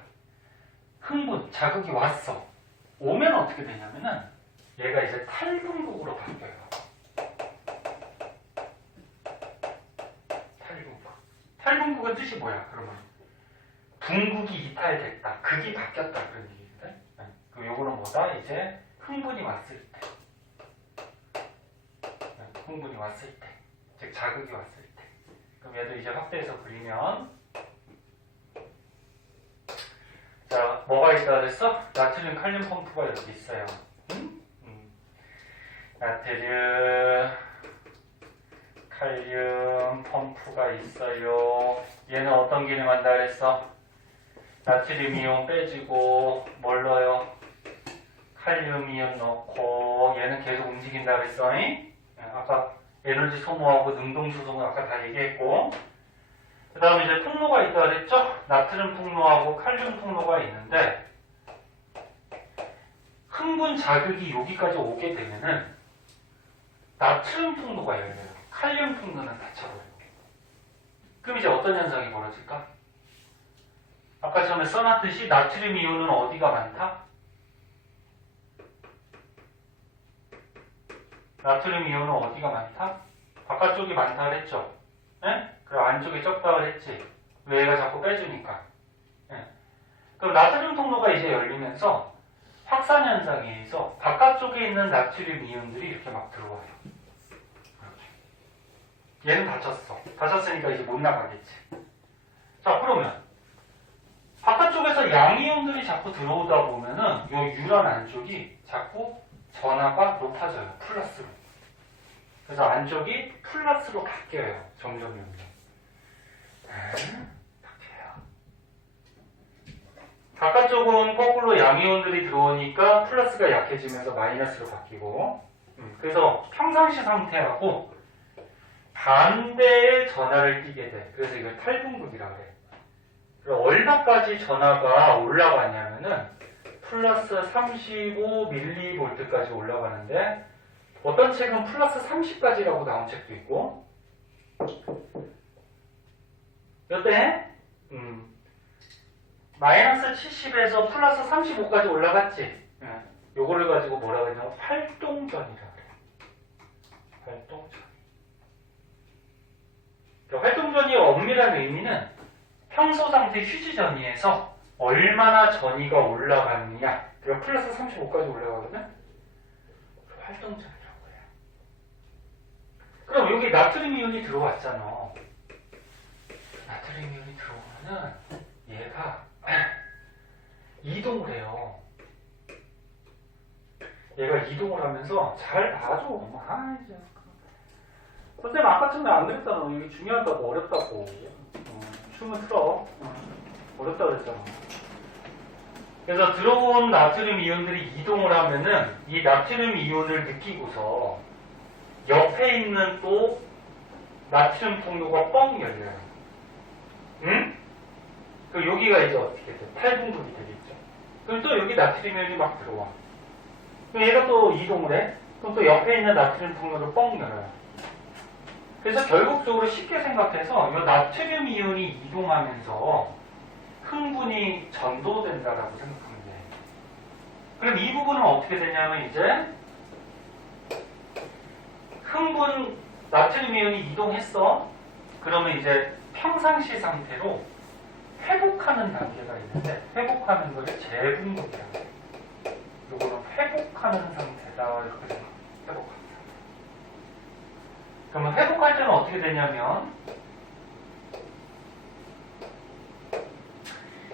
흥분, 자극이 왔어. 오면 어떻게 되냐면은 얘가 이제 탈분국으로 바뀌어요. 탈분국은 뜻이 뭐야? 그러면 분국이 이탈됐다, 극이 바뀌었다 그런 얘기거든. 그 요거는 뭐다? 이제 흥분이 왔을 때, 흥분이 왔을 때, 즉 자극이 왔을 때. 그럼 얘도 이제 확대해서 그리면 자, 뭐가 있다 그랬어? 나트륨 칼륨 펌프가 이렇게 있어요. 나트륨 칼륨 펌프가 있어요. 얘는 어떤 기능 한다 그랬어? 나트륨 이온 빼주고 뭘 넣어요? 칼륨 이온 넣고 얘는 계속 움직인다 그랬어. 아까 에너지 소모하고 능동 수송은 아까 다 얘기했고, 그 다음에 이제 통로가 있다 그랬죠? 나트륨 통로하고 칼륨 통로가 있는데 흥분 자극이 여기까지 오게 되면은 나트륨 통로가 열려요. 칼륨 통로는 닫혀버려요. 그럼 이제 어떤 현상이 벌어질까? 아까 처음에 써놨듯이 나트륨 이온은 어디가 많다? 나트륨 이온은 어디가 많다? 바깥쪽이 많다 그랬죠? 네? 그리고 안쪽이 적다 그랬지? 왜 얘가 자꾸 빼주니까. 네. 그럼 나트륨 통로가 이제 열리면서 확산 현상에 의해서 바깥쪽에 있는 나트륨 이온들이 이렇게 막 들어와요. 얘는 닫혔어. 닫혔으니까 이제 못 나가겠지. 자, 그러면 바깥쪽에서 양이온들이 자꾸 들어오다 보면은 요 유런 안쪽이 자꾸 전하가 높아져요. 플러스로. 그래서 안쪽이 플러스로 바뀌어요. 점점. 바뀌어요. 바깥쪽은 거꾸로 양이온들이 들어오니까 플러스가 약해지면서 마이너스로 바뀌고, 그래서 평상시 상태하고 반대의 전하를 띠게 돼. 그래서 이걸 탈분극이라고 그래. 얼마까지 전하가 올라가냐면은 플러스 35mV까지 올라가는데 어떤 책은 플러스 30까지라고 나온 책도 있고, 여태 마이너스 70에서 플러스 35까지 올라갔지. 요거를 가지고 뭐라고 했냐면 활동전이라고 그래. 활동전. 활동전이 엄밀한 의미는 평소 상태 휴지전이에서 얼마나 전이가 올라가느냐. 그러니까 플러스 35까지 올라가거든? 활동전이라고 해요. 그럼 여기 나트륨 이온이 들어왔잖아. 나트륨 이온이 들어오면은 얘가 이동을 해요. 얘가 이동을 하면서 잘 봐줘. 이제. 선생님 아까 전에 안 그랬잖아. 이게 중요하다고, 어렵다고. 춤을 틀어. 어렵다 그랬잖아. 그래서 들어온 나트륨 이온들이 이동을 하면은 이 나트륨 이온을 느끼고서 옆에 있는 또 나트륨 통로가 뻥 열려요. 응? 그 여기가 이제 어떻게 돼? 8분극이 되겠죠. 그럼 또 여기 나트륨 이온이 막 들어와. 그럼 얘가 또 이동을 해? 그럼 또 옆에 있는 나트륨 통로를 뻥 열어요. 그래서 결국적으로 쉽게 생각해서 이 나트륨 이온이 이동하면서 흥분이 전도된다라고 생각하면 돼요. 그럼 이 부분은 어떻게 되냐면 이제 흥분 나트륨 이온이 이동했어. 그러면 이제 평상시 상태로 회복하는 단계가 있는데 회복하는 것을 재분극이라고 해요. 요거는 회복하는 상태다 이렇게 생각합니다. 회복합니다. 그러면 회복할 때는 어떻게 되냐면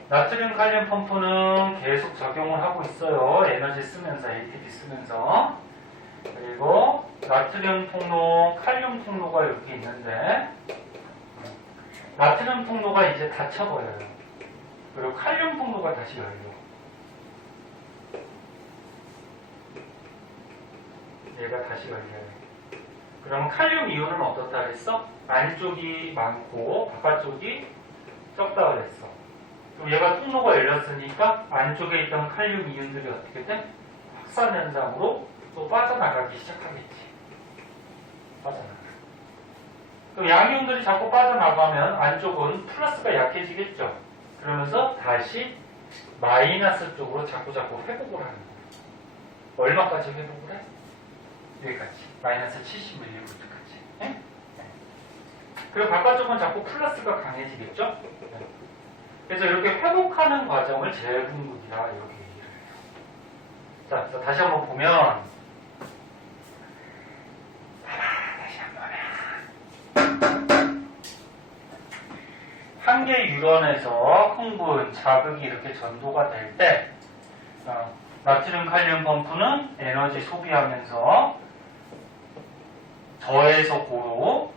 나트륨 칼륨 펌프는 계속 작용을 하고 있어요. 에너지 쓰면서 ATP 쓰면서. 그리고 나트륨 통로, 칼륨 통로가 이렇게 있는데 나트륨 통로가 이제 닫혀버려요. 그리고 칼륨 통로가 다시 열려. 얘가 다시 열려요. 그러면 칼륨 이온은 어떻다 그랬어? 안쪽이 많고 바깥쪽이 적다 그랬어. 그럼 얘가 통로가 열렸으니까 안쪽에 있던 칼륨 이온들이 어떻게 돼? 확산 현상으로 또 빠져나가기 시작하겠지. 빠져나가. 그럼 양이온들이 자꾸 빠져나가면 안쪽은 플러스가 약해지겠죠. 그러면서 다시 마이너스 쪽으로 자꾸 회복을 하는 거예요. 얼마까지 회복을 해? 여기까지. 마이너스 70ml까지. 네? 그리고 바깥쪽은 자꾸 플러스가 강해지겠죠? 네. 그래서 이렇게 회복하는 과정을 재분극이다 이렇게 얘기를 해요. 자, 그래서 다시 한번 보면 다시 한번 한 개 유런에서 흥분, 자극이 이렇게 전도가 될 때 나트륨 칼륨 펌프는 에너지 소비하면서 저에서 고로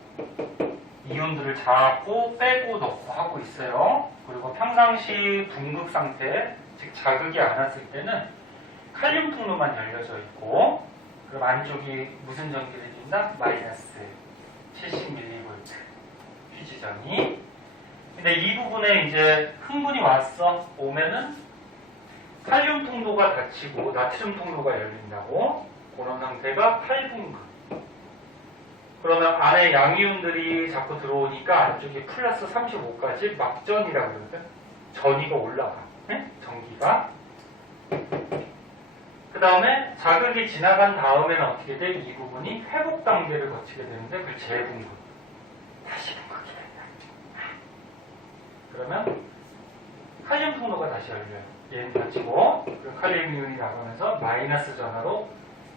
이온들을 잡고 빼고 넣고 하고 있어요. 그리고 평상시 분극 상태, 즉 자극이 안 왔을 때는 칼륨 통로만 열려져 있고 그럼 안쪽이 무슨 전기를 띈다? 마이너스 70mV 휴지전이. 근데 이 부분에 이제 흥분이 오면은 칼륨 통로가 닫히고 나트륨 통로가 열린다고. 그런 상태가 8분극. 그러면 안에 양이온들이 자꾸 들어오니까 안쪽에 플러스 35까지 막전이라고 그러거든. 전위가 올라가. 네? 전기가. 그 다음에 자극이 지나간 다음에는 어떻게 돼? 이 부분이 회복 단계를 거치게 되는데 그걸 재분극. 다시 분극이 된다. 그러면 칼륨 통로가 다시 열려요. 얘는 닫히고 그리고 칼륨 이온이 나가면서 마이너스 전하로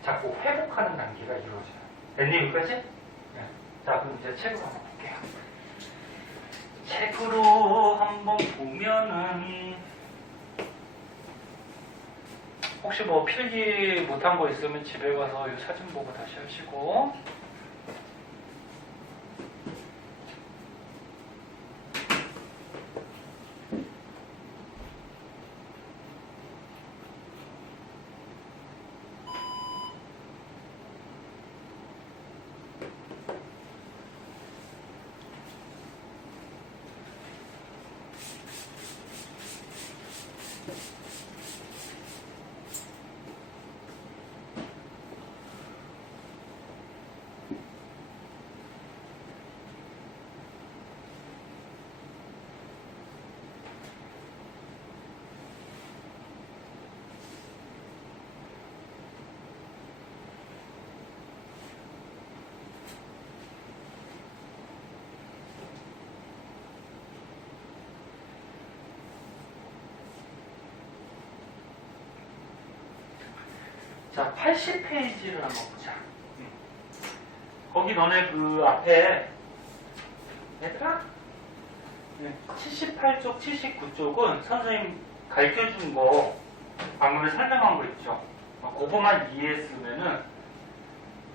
자꾸 회복하는 단계가 이루어져요. 됐니 여기까지? 네. 자, 그럼 이제 책으로 한번 볼게요. 책으로 한번 보면은 혹시 뭐 필기 못한 거 있으면 집에 가서 이 사진 보고 다시 하시고. 자, 80페이지를 한번 보자. 거기 너네 그 앞에 얘들아? 78쪽, 79쪽은 선생님 가르쳐준 거 방금 설명한 거 있죠? 그거만 이해했으면은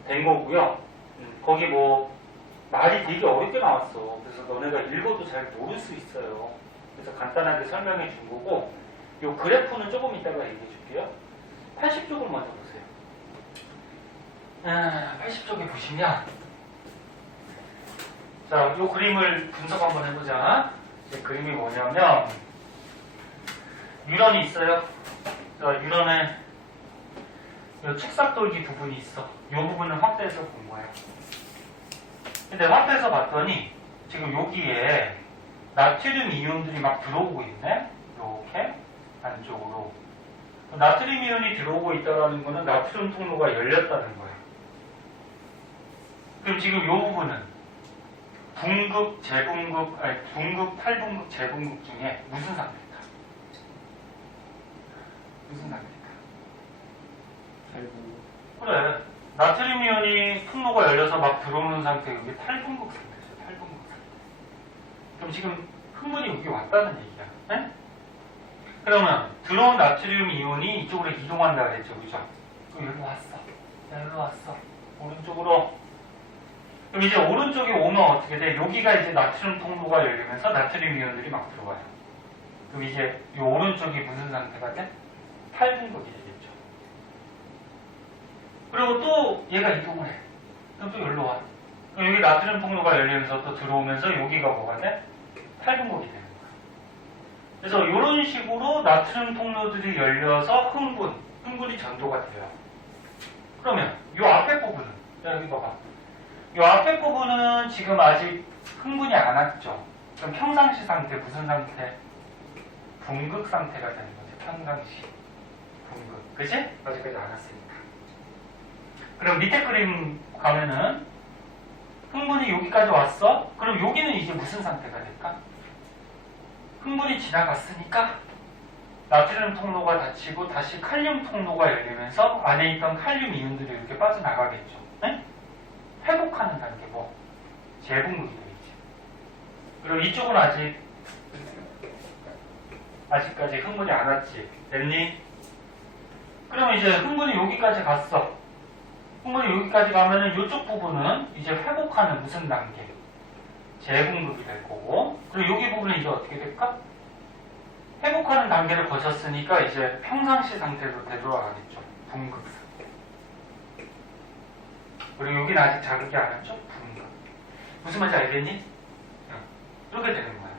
된 거고요. 거기 뭐 말이 되게 어렵게 나왔어. 그래서 너네가 읽어도 잘 모를 수 있어요. 그래서 간단하게 설명해 준 거고 요 그래프는 조금 이따가 얘기해 줄게요. 80쪽을 먼저 보세요. 80쪽에 보시면 자, 이 그림을 분석 한번 해보자. 이 그림이 뭐냐면 유런이 있어요. 자, 유런에 이 축삭돌기 부분이 있어. 이 부분을 확대해서 본 거예요. 근데 확대해서 봤더니 지금 여기에 나트륨 이온들이 막 들어오고 있네. 이렇게 안쪽으로. 나트륨 이온이 들어오고 있다는 거는 나트륨 통로가 열렸다는 거예요. 그럼 지금 이 부분은 분극, 재분극, 아니 분극, 탈분극, 재분극 중에 무슨 상태일까? 무슨 상태일까? 탈분극. 그래. 나트륨 이온이 통로가 열려서 막 들어오는 상태, 이게 탈분극 상태죠. 탈분극 상태. 그럼 지금 흥분이 여기 왔다는 얘기야. 네? 그러면 들어온 나트륨 이온이 이쪽으로 이동한다 그랬죠. 그죠? 여기로 왔어. 여기로 왔어. 오른쪽으로. 그럼 이제 오른쪽에 오면 어떻게 돼? 여기가 이제 나트륨 통로가 열리면서 나트륨 이온들이 막 들어와요. 그럼 이제 이 오른쪽이 무슨 상태가 돼? 탈분극이 되겠죠. 그리고 또 얘가 이동을 해. 그럼 또 여기로 와. 그럼 여기 나트륨 통로가 열리면서 또 들어오면서 여기가 뭐가 돼? 탈분극이 되는 거야. 그래서 이런 식으로 나트륨 통로들이 열려서 흥분이 전도가 돼요. 그러면 이 앞에 부분은, 여기 봐봐. 이 앞에 부분은 지금 아직 흥분이 안 왔죠. 그럼 평상시 상태, 무슨 상태? 분극 상태가 되는 거죠. 평상시. 분극. 그치? 아직까지 안 왔으니까. 그럼 밑에 그림 가면은 흥분이 여기까지 왔어? 그럼 여기는 이제 무슨 상태가 될까? 흥분이 지나갔으니까 나트륨 통로가 닫히고 다시 칼륨 통로가 열리면서 안에 있던 칼륨 이온들이 이렇게 빠져나가겠죠. 네? 회복하는 단계, 뭐 재분극이 되겠지. 그리고 이쪽은 아직까지 흥분이 안 왔지. 됐니? 그러면 이제 흥분이 여기까지 갔어. 흥분이 여기까지 가면은 이쪽 부분은 이제 회복하는 무슨 단계? 재분극이 될 거고. 그리고 여기 부분은 이제 어떻게 될까? 회복하는 단계를 거쳤으니까 이제 평상시 상태로 되돌아가겠죠. 분극 상태. 그리고 여기는 아직 자극이 안 왔죠? 분극. 무슨 말인지 알겠니? 이렇게 되는 거야.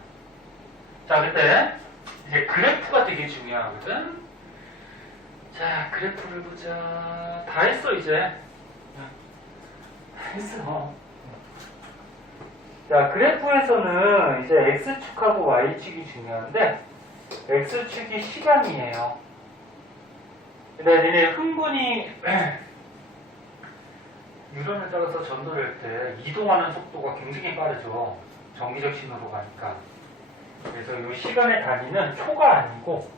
자, 그때 이제 그래프가 되게 중요하거든. 자, 그래프를 보자. 다 했어, 이제. 다 했어. 자, 그래프에서는 이제 X축하고 Y축이 중요한데, X축이 시간이에요. 근데 얘네 흥분이 유런에 따라서 전도를 할 때 이동하는 속도가 굉장히 빠르죠. 정기적 신호로 가니까. 그래서 이 시간의 단위는 초가 아니고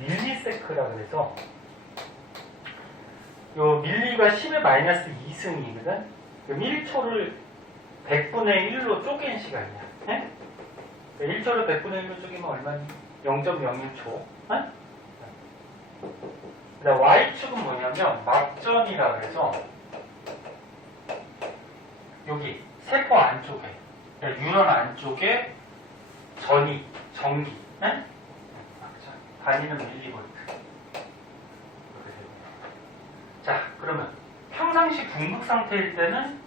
밀리세크라 그래서 요 밀리가 10의 마이너스 2승이거든. 그럼 1초를 100분의 1로 쪼갠 시간이야. 네? 1초를 100분의 1로 쪼개면 얼마니? 0.01초. 네? 그다음 Y축은 뭐냐면 막전이라 그래서 여기 세포 안쪽에, 유런 안쪽에 전기, 네? 막전. 단위는 밀리볼트. 자, 그러면 평상시 분극 상태일 때는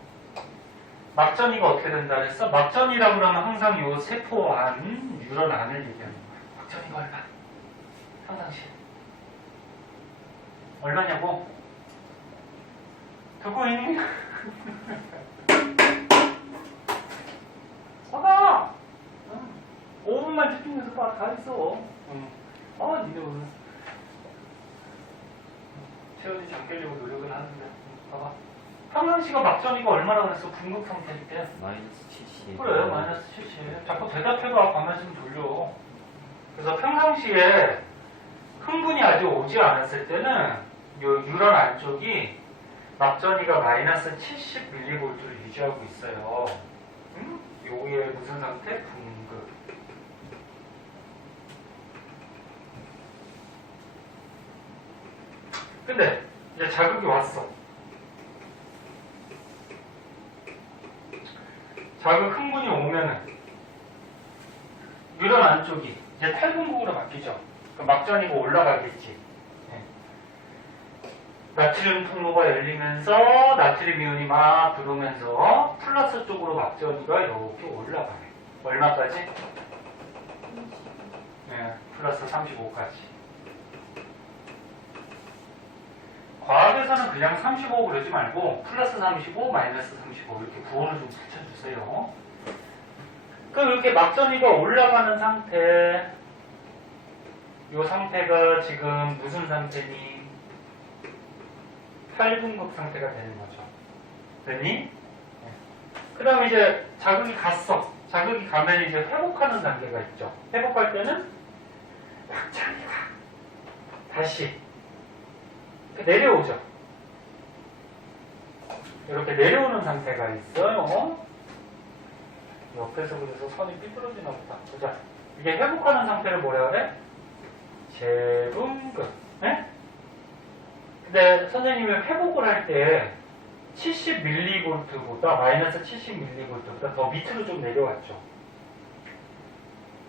막전이가 어떻게 된다 그랬어? 막전이라고 그러면 항상 요 세포 안, 유런 안을 얘기하는 거야. 막전이가 얼마? 평상시. 얼마냐고? 듣고 있니? 봐봐! 5분만 집중해서 봐. 다 했어. 니네 오늘. 채연이 장 깨려고 노력은 하는데. 봐봐. 평상시가 막전이가 얼마나 그랬어? 분극 상태일 때. 마이너스 70. 그래, 마이너스 70. 자꾸 대답해도 가만히 좀 돌려. 그래서 평상시에 흥분이 아직 오지 않았을 때는 요 유런 안쪽이 막전이가 마이너스 70mV를 유지하고 있어요. 요게 무슨 상태? 분극. 근데 이제 자극이 왔어. 자극 흥분이 오면은 유런 안쪽이 이제 탈분극으로 바뀌죠. 그럼 막전이고 올라가겠지. 네. 나트륨 통로가 열리면서 나트륨 이온이 막 들어오면서 플러스 쪽으로 막전이가 이렇게 올라가요. 얼마까지? 네, 플러스 35까지. 과학에서는 그냥 35 그러지 말고 플러스 35, 마이너스 35 이렇게 구호를 좀 붙여주세요. 그럼 이렇게 막전이가 올라가는 상태, 이 상태가 지금 무슨 상태니? 탈분급 상태가 되는 거죠. 됐니? 네. 그 다음에 이제 자극이 갔어. 자극이 가면 이제 회복하는 단계가 있죠. 회복할 때는 막전이가 다시 내려오죠. 이렇게 내려오는 상태가 있어요. 옆에서 그래서 선이 삐뚤어지나 보다. 보자. 이게 회복하는 상태를 뭐라 그래? 재분급. 네? 근데 선생님이 회복을 할 때 70mV보다 마이너스 70mV보다 더 밑으로 좀 내려왔죠.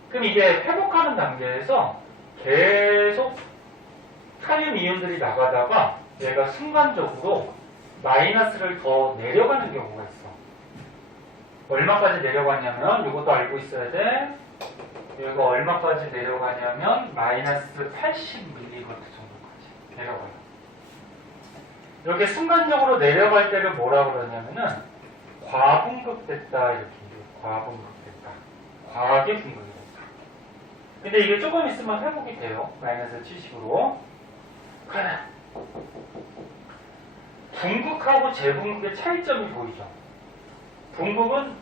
그럼 이게 회복하는 단계에서 계속 칼륨 이온들이 나가다가 얘가 순간적으로 마이너스를 더 내려가는 경우가 있어. 얼마까지 내려가냐면 이것도 알고 있어야 돼. 얘가 얼마까지 내려가냐면 마이너스 80mV 정도까지 내려가요. 이렇게 순간적으로 내려갈 때를 뭐라고 그러냐면은 과분급됐다 이렇게 과분급됐다. 과하게 분급이 됐다. 근데 이게 조금 있으면 회복이 돼요. 마이너스 70으로. 그래. 분극하고 재분극의 차이점이 보이죠. 분극은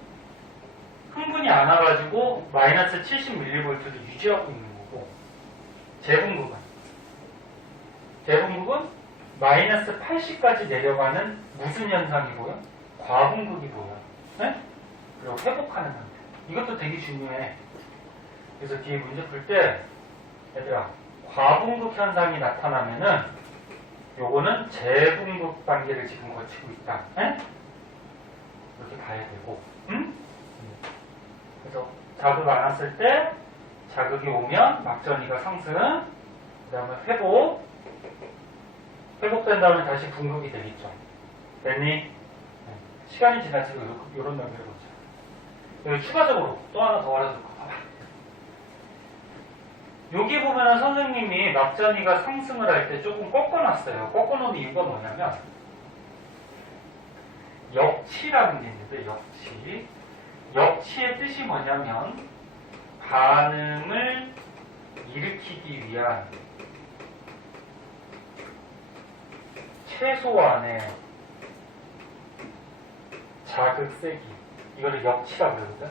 흥분이 안 와가지고 마이너스 70mV를 유지하고 있는 거고, 재분극은 마이너스 80까지 내려가는 무슨 현상이 보여? 과분극이 보여. 네? 그리고 회복하는 상태. 이것도 되게 중요해. 그래서 뒤에 문제 풀 때 얘들아 과분극 현상이 나타나면은 요거는 재분극 단계를 지금 거치고 있다. 네? 이렇게 봐야 되고, 응? 그래서 자극 안 왔을 때 자극이 오면 막전이가 상승, 그 다음에 회복된 다음에 다시 분극이 되겠죠. 됐니? 네. 시간이 지나치고 이런 단계를 보자. 여기 추가적으로 또 하나 더 알아둘 거 봐봐. 여기 보면은 선생님이 막전이가 상승을 할 때 조금 꺾어놨어요. 꺾어놓은 이유가 뭐냐면 역치라는 게 있는데 역치의 뜻이 뭐냐면 반응을 일으키기 위한 최소한의 자극 세기, 이거를 역치라고 그러거든.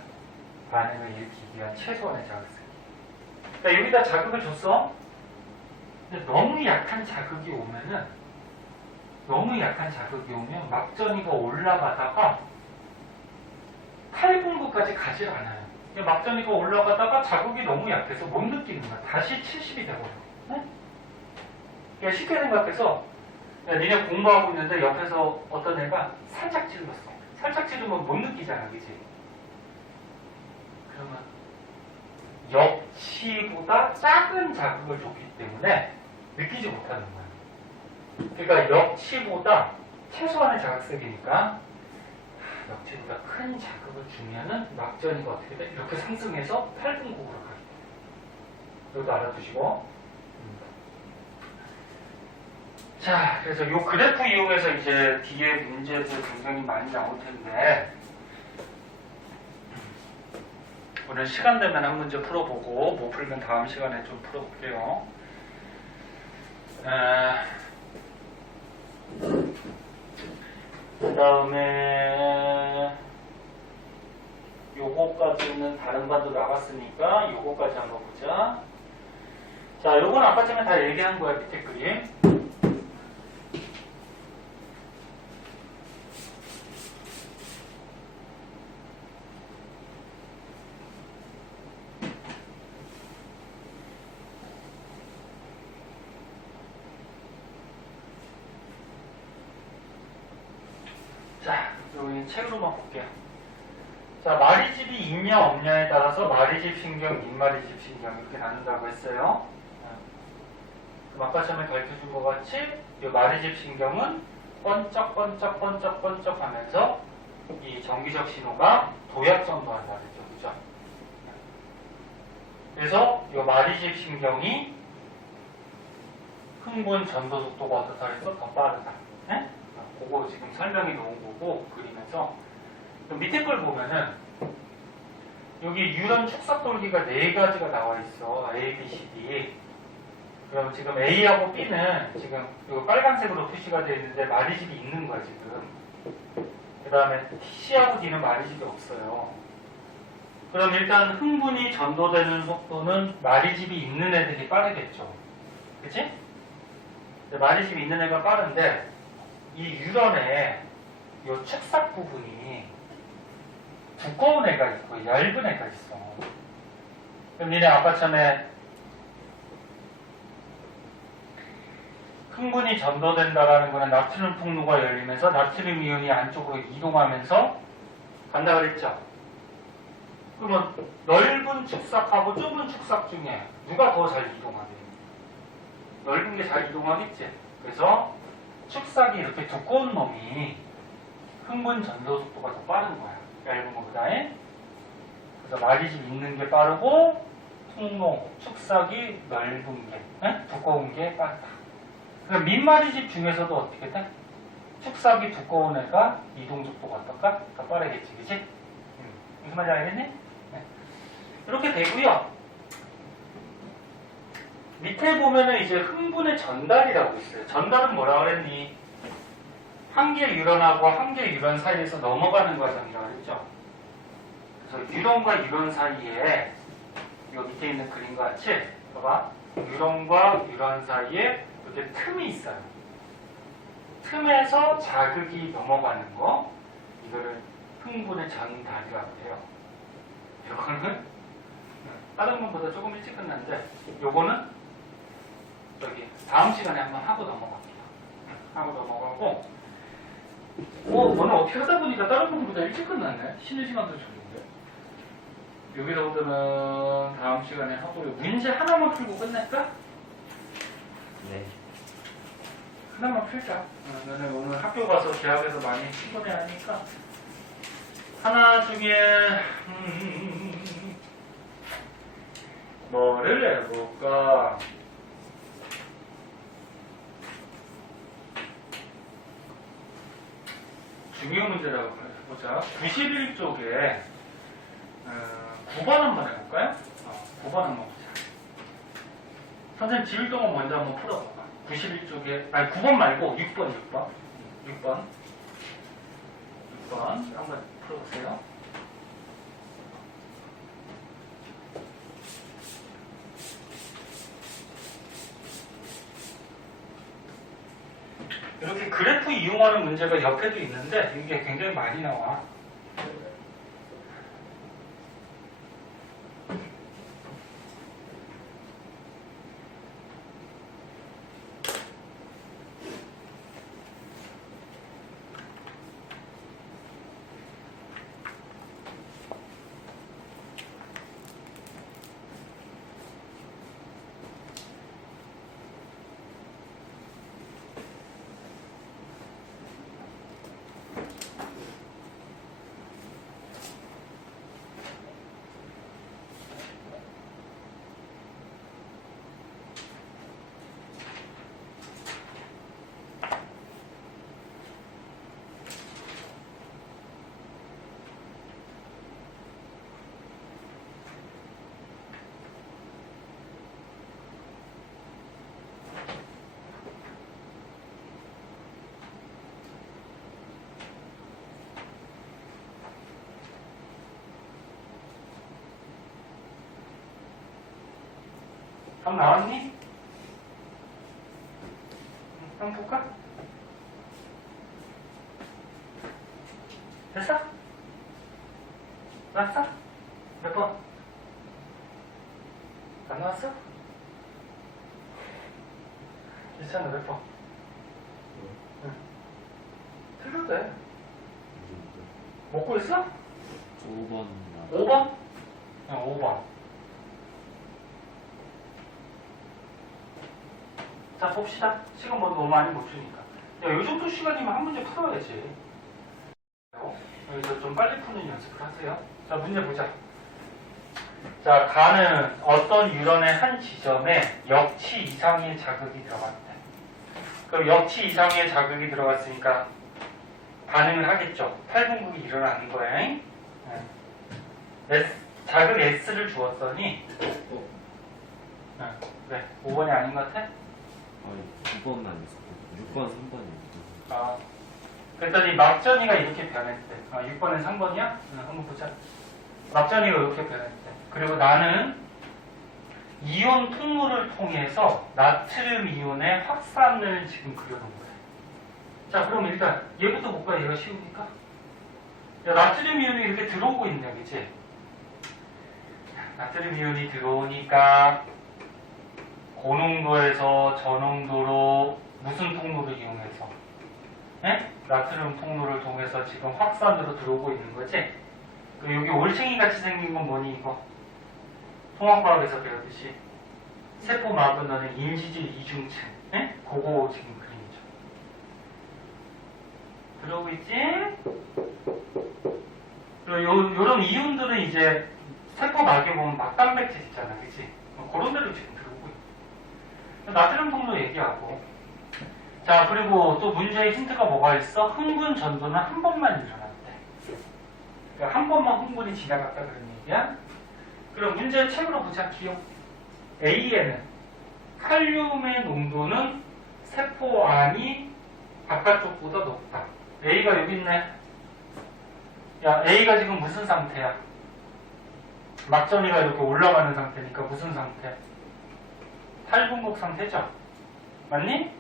반응을 일으키기 위한 최소한의 자극 세기. 그러니까 여기다 자극을 줬어. 근데 너무 약한 자극이 오면 막전이가 올라가다가 탈분구까지 가질 않아요. 막전이가 올라가다가 자극이 너무 약해서 못 느끼는 거야. 다시 70이 돼버려. 네? 그러니까 쉽게 생각해서 야, 니네 공부하고 있는데 옆에서 어떤 애가 살짝 찔렀어. 살짝 찌르면 못 느끼잖아, 그치? 그러면 역치보다 작은 자극을 줬기 때문에 느끼지 못하는 거야. 그러니까 역치보다 최소한의 자극색이니까 역치보다 큰 자극을 주면은 막전이가 어떻게 돼? 이렇게 상승해서 8분곡으로 가게 돼. 이것도 알아두시고. 자, 그래서 이 그래프 이용해서 이제 뒤에 문제들 굉장히 많이 나올 텐데 오늘 시간 되면 한 문제 풀어보고 못 풀면 다음 시간에 좀 풀어볼게요. 그 다음에 요거까지는 다른 반도 나갔으니까 요거까지 한번 보자. 자, 요건 아까쯤에 다 얘기한 거야, 밑에 그림. 자, 여기 책으로만 볼게요. 자, 마리집이 있냐 없냐에 따라서 마리집 신경, 인마리집 신경 이렇게 나눈다고 했어요. 그럼 아까 전에 가르쳐준 것 같이 이 마리집 신경은 번쩍번쩍 하면서 이 전기적 신호가 도약 전도한다 그랬죠. 그죠? 그래서 이 마리집 신경이 흥분 전도 속도가 어떻다 그래서 더 빠르다. 네? 그거 지금 설명해 놓은 거고 그리면서 밑에 걸 보면은 여기 유런 축삭돌기가 4가지가 나와 있어. A, B, C, D. 그럼 지금 A하고 B는 지금 이거 빨간색으로 표시가 되어 있는데 마리집이 있는 거야 지금. 그 다음에 C하고 D는 마리집이 없어요. 그럼 일단 흥분이 전도되는 속도는 마리집이 있는 애들이 빠르겠죠. 그치? 마리집이 있는 애가 빠른데 이 유런의 이 축삭 부분이 두꺼운 애가 있고 얇은 애가 있어. 그럼 니네 아까 전에 흥분이 전도된다라는 거는 나트륨 통로가 열리면서 나트륨 이온이 안쪽으로 이동하면서 간다 그랬죠? 그러면 넓은 축삭하고 좁은 축삭 중에 누가 더 잘 이동하게? 넓은 게 잘 이동하겠지? 그래서 축삭이 이렇게 두꺼운 놈이 흥분 전도 속도가 더 빠른 거야. 얇은 거보다에. 그래서 마리집 있는 게 빠르고 통로, 축삭이 넓은 게, 두꺼운 게 빠르다. 그럼 민마리집 중에서도 어떻게 돼? 축삭이 두꺼운 애가 이동 속도가 어떨까? 더 빠르겠지, 그치? 무슨 말인지 알겠니? 네. 이렇게 되고요. 밑에 보면은 이제 흥분의 전달이라고 있어요. 전달은 뭐라 그랬니? 한 개 유런하고 한 개 유런 사이에서 넘어가는 과정이라고 했죠. 그래서 유런과 유런 사이에 이 밑에 있는 그림과 같이 봐봐. 유런과 유런 사이에 이렇게 틈이 있어요. 틈에서 자극이 넘어가는 거, 이거를 흥분의 전달이라고 해요. 이거는 다른 것보다 조금 일찍 끝났는데, 요거는 여기 다음 시간에 한번 하고 넘어갈게요. 하고 넘어가고, 너는 어떻게 하다 보니까 다른 것보다 일찍 끝났네. 쉬는 시간도 줬는데. 여기서부터는 다음 시간에 하고, 문제 하나만 풀고 끝낼까? 네. 하나만 풀자. 너는 오늘 학교 가서 대학에서 많이 피곤해 하니까 하나 중에 뭐를 해볼까? 중요 문제라고 해보자. 91쪽에 9번 한번 해볼까요? 9번 한번 보자. 선생님 지울 동안 먼저 한번 풀어봐. 91쪽에, 아니 9번 말고 6번 한번 풀어보세요. 이렇게 그래프 이용하는 문제가 옆에도 있는데 이게 굉장히 많이 나와. 답 나왔니? 한번 볼까? 됐어? 나왔어? 몇 번? 안 나왔어? 괜찮아, 몇 번? 응. 틀려도 돼. 먹고 있어? 5번. 5번? 응, 5번. 자, 봅시다. 시간 뭐 너무 많이 못 주니까. 야, 이 정도 시간이면 한 문제 풀어야지. 여기서 좀 빨리 푸는 연습을 하세요. 자, 문제 보자. 자, 가는 어떤 유런의 한 지점에 역치 이상의 자극이 들어갔대. 그럼 역치 이상의 자극이 들어갔으니까 반응을 하겠죠. 팔분극이 일어나는 거야. 자극 S를 주었더니 그래, 5번이 아닌 것 같아? 2번만 있었고 6번, 3번이요. 아, 그랬더니 막전이가 이렇게 변했대. 6번은 3번이야? 한번 보자. 막전이가 이렇게 변했대. 그리고 나는 이온 통로를 통해서 나트륨 이온의 확산을 지금 그려놓은 거야. 자, 그럼 일단 얘부터 볼까? 얘가 쉬우니까. 야, 나트륨 이온이 이렇게 들어오고 있네, 그치? 나트륨 이온이 들어오니까 고농도에서 저농도로 무슨 통로를 이용해서? 네? 나트륨 통로를 통해서 지금 확산으로 들어오고 있는 거지? 그리고 여기 올챙이 같이 생긴 건 뭐니, 이거? 통합과학에서 배웠듯이 세포막은 너는 인지질 이중층. 네? 그거 지금 그림이죠. 들어오고 있지? 그리고 요런 이온들은 이제 세포막에 보면 막단백질 있잖아, 그치? 그런 데로 지금 들어오고 있어. 나트륨 통로 얘기하고. 자, 그리고 또 문제의 힌트가 뭐가 있어? 흥분 전도는 한 번만 일어났대. 그러니까 한 번만 흥분이 지나갔다 그런 얘기야. 그럼 문제 책으로 보자, 기억. A에는 칼륨의 농도는 세포 안이 바깥쪽보다 높다. A가 여기 있네. 야, A가 지금 무슨 상태야? 막전이가 이렇게 올라가는 상태니까 무슨 상태? 탈분극 상태죠? 맞니?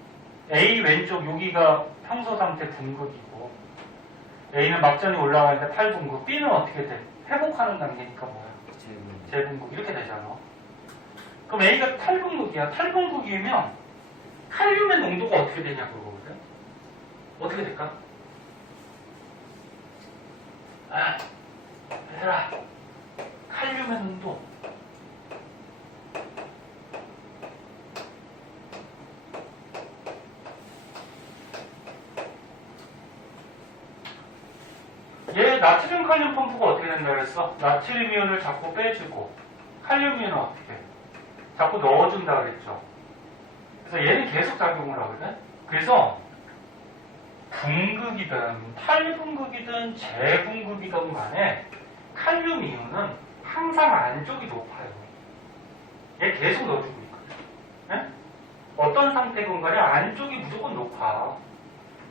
A 왼쪽 여기가 평소 상태 분극이고 A는 막전이 올라가니까 탈분극. B는 어떻게 돼? 회복하는 단계니까 뭐야? 재분극. 이렇게 되잖아. 그럼 A가 탈분극이야. 탈분극이면 칼륨의 농도가 어떻게 되냐 그거거든. 어떻게 될까? 얘들아, 칼륨의 농도 얘 나트륨 칼륨 펌프가 어떻게 된다 그랬어? 나트륨 이온을 자꾸 빼주고 칼륨 이온은 어떻게 해? 자꾸 넣어준다 그랬죠. 그래서 얘는 계속 작용을 하거든. 그래서 분극이든 탈분극이든 재분극이든 간에 칼륨 이온은 항상 안쪽이 높아요. 얘 계속 넣어주고 있거든. 네? 어떤 상태건 간에 안쪽이 무조건 높아.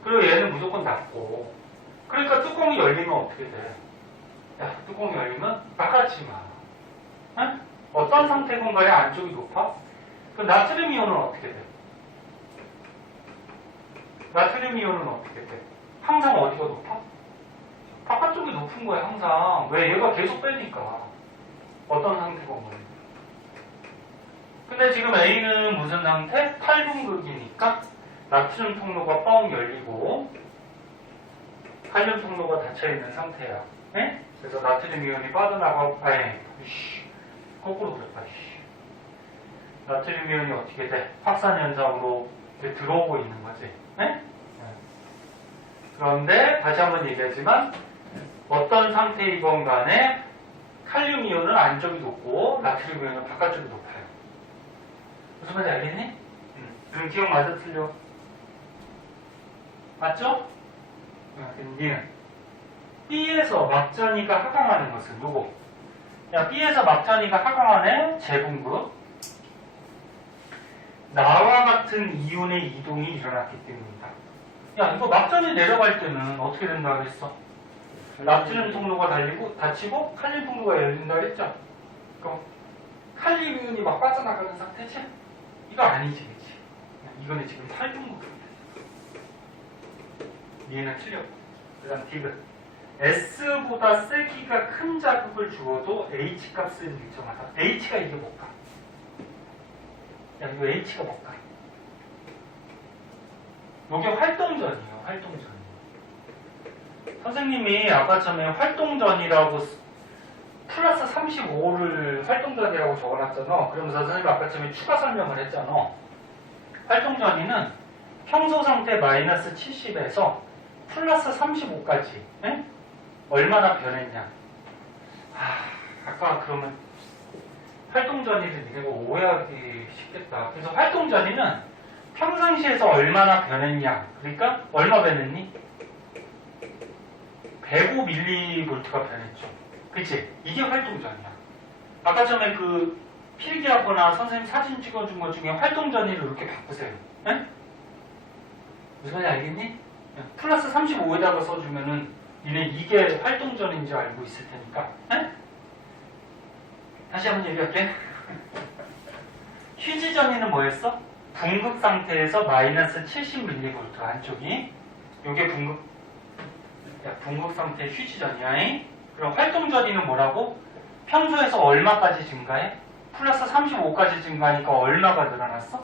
그리고 얘는 무조건 낮고. 그러니까 뚜껑이 열리면 어떻게 돼? 야, 뚜껑이 열리면 나가지 마. 네? 어떤 상태건 간에 안쪽이 높아? 그럼 나트륨 이온은 어떻게 돼? 나트륨 이온은 어떻게 돼? 항상 어디가 높아? 바깥쪽이 높은 거야, 항상. 왜? 얘가 계속 빼니까. 어떤 상태건 간에. 근데 지금 A는 무슨 상태? 탈분극이니까 나트륨 통로가 뻥 열리고 칼륨 통로가 닫혀있는 상태야. 네? 그래서 나트륨 이온이 빠져나가고, 거꾸로 그랬다. 나트륨 이온이 어떻게 돼? 확산 현상으로 들어오고 있는 거지. 네? 네. 그런데 다시 한번 얘기하지만 어떤 상태이건 간에 칼륨 이온은 안쪽이 높고 나트륨 이온은 바깥쪽이 높아요. 무슨 말인지 알겠니? 그럼 기억 맞아 틀려? 맞죠? 니는 B에서 막전이가 하강하는 것은 누구? 야, B에서 막전이가 하강하네? 재분극. 나와 같은 이온의 이동이 일어났기 때문이다. 야, 이거 막전이 내려갈 때는 어떻게 된다 그랬어? 나트륨 통로가 닫히고 칼륨 통로가 열린다 그랬죠? 그럼 칼륨 이온이 막 빠져나가는 상태지? 이거 아니지, 그치? 이거는 지금 탈분극입니다. 얘는 틀렸고. 그 다음 디귿. S보다 세기가 큰 자극을 주어도 H 값은 일정하다. H가 이게 뭘까? 야, 이거 H가 뭘까? 이게 활동전이에요, 활동전. 선생님이 아까 전에 활동전이라고 플러스 35를 활동전이라고 적어놨잖아. 그러면서 선생님이 아까 전에 추가 설명을 했잖아. 활동 전위는 평소 상태 마이너스 70에서 플러스 35까지 얼마나 변했냐. 아까 그러면 활동 전위를 이거 오해하기 쉽겠다. 그래서 활동 전위는 평상시에서 얼마나 변했냐. 그러니까 얼마 변했니? 105mV가 변했죠. 그치? 이게 활동 전위야. 아까 전에 그 필기하거나 선생님 사진 찍어준 것 중에 활동 전위를 이렇게 바꾸세요. 에? 무슨 말인지 알겠니? 플러스 35에다가 써주면은 니네 이게 활동 전인지 알고 있을 테니까. 에? 다시 한번 얘기할게. 휴지 전위는 뭐였어? 분극 상태에서 마이너스 70mV 안쪽이. 요게 분극 상태 휴지 전이야. 그럼 활동 전위는 뭐라고? 평소에서 얼마까지 증가해? 플러스 35까지 증가하니까 얼마가 늘어났어?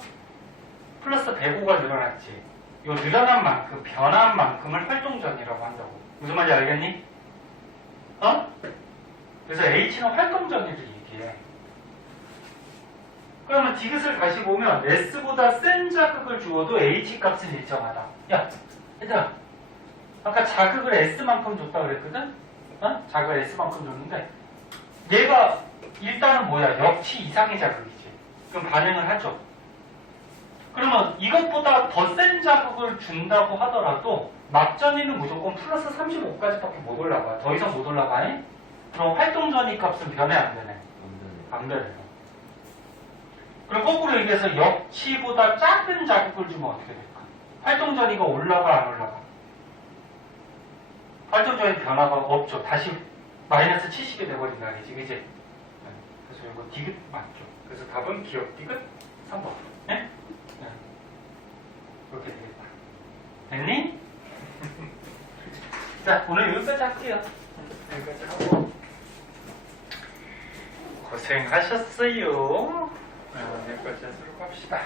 플러스 105가 늘어났지. 요 늘어난 만큼, 변한 만큼을 활동 전이라고 한다고. 무슨 말인지 알겠니? 그래서 H는 활동 전이를 얘기해. 그러면 디귿을 다시 보면 S보다 센 자극을 주어도 H 값은 일정하다. 야, 얘들아. 아까 자극을 S만큼 줬다 그랬거든? 자극을 S만큼 줬는데 얘가 일단은 뭐야? 역치 이상의 자극이지. 그럼 반응을 하죠. 그러면 이것보다 더 센 자극을 준다고 하더라도 막전위는 무조건 플러스 35까지밖에 못 올라가. 더 이상 못 올라가. 그럼 활동 전위 값은 변해 안 되네? 안 되네. 그럼 거꾸로 얘기해서 역치보다 작은 자극을 주면 어떻게 될까? 활동 전위가 올라가 안 올라가? 활동 전위 변화가 없죠. 다시 마이너스 70이 돼버린다 말이지. 그치? 그래서 이거 디귿 맞죠. 그래서 답은 기억 디귿 3번. 네? 그렇게 되겠다. 됐니? 자, 오늘 여기까지 할게요. 여기까지 하고. 고생하셨어요. 여기까지 하도록 합시다.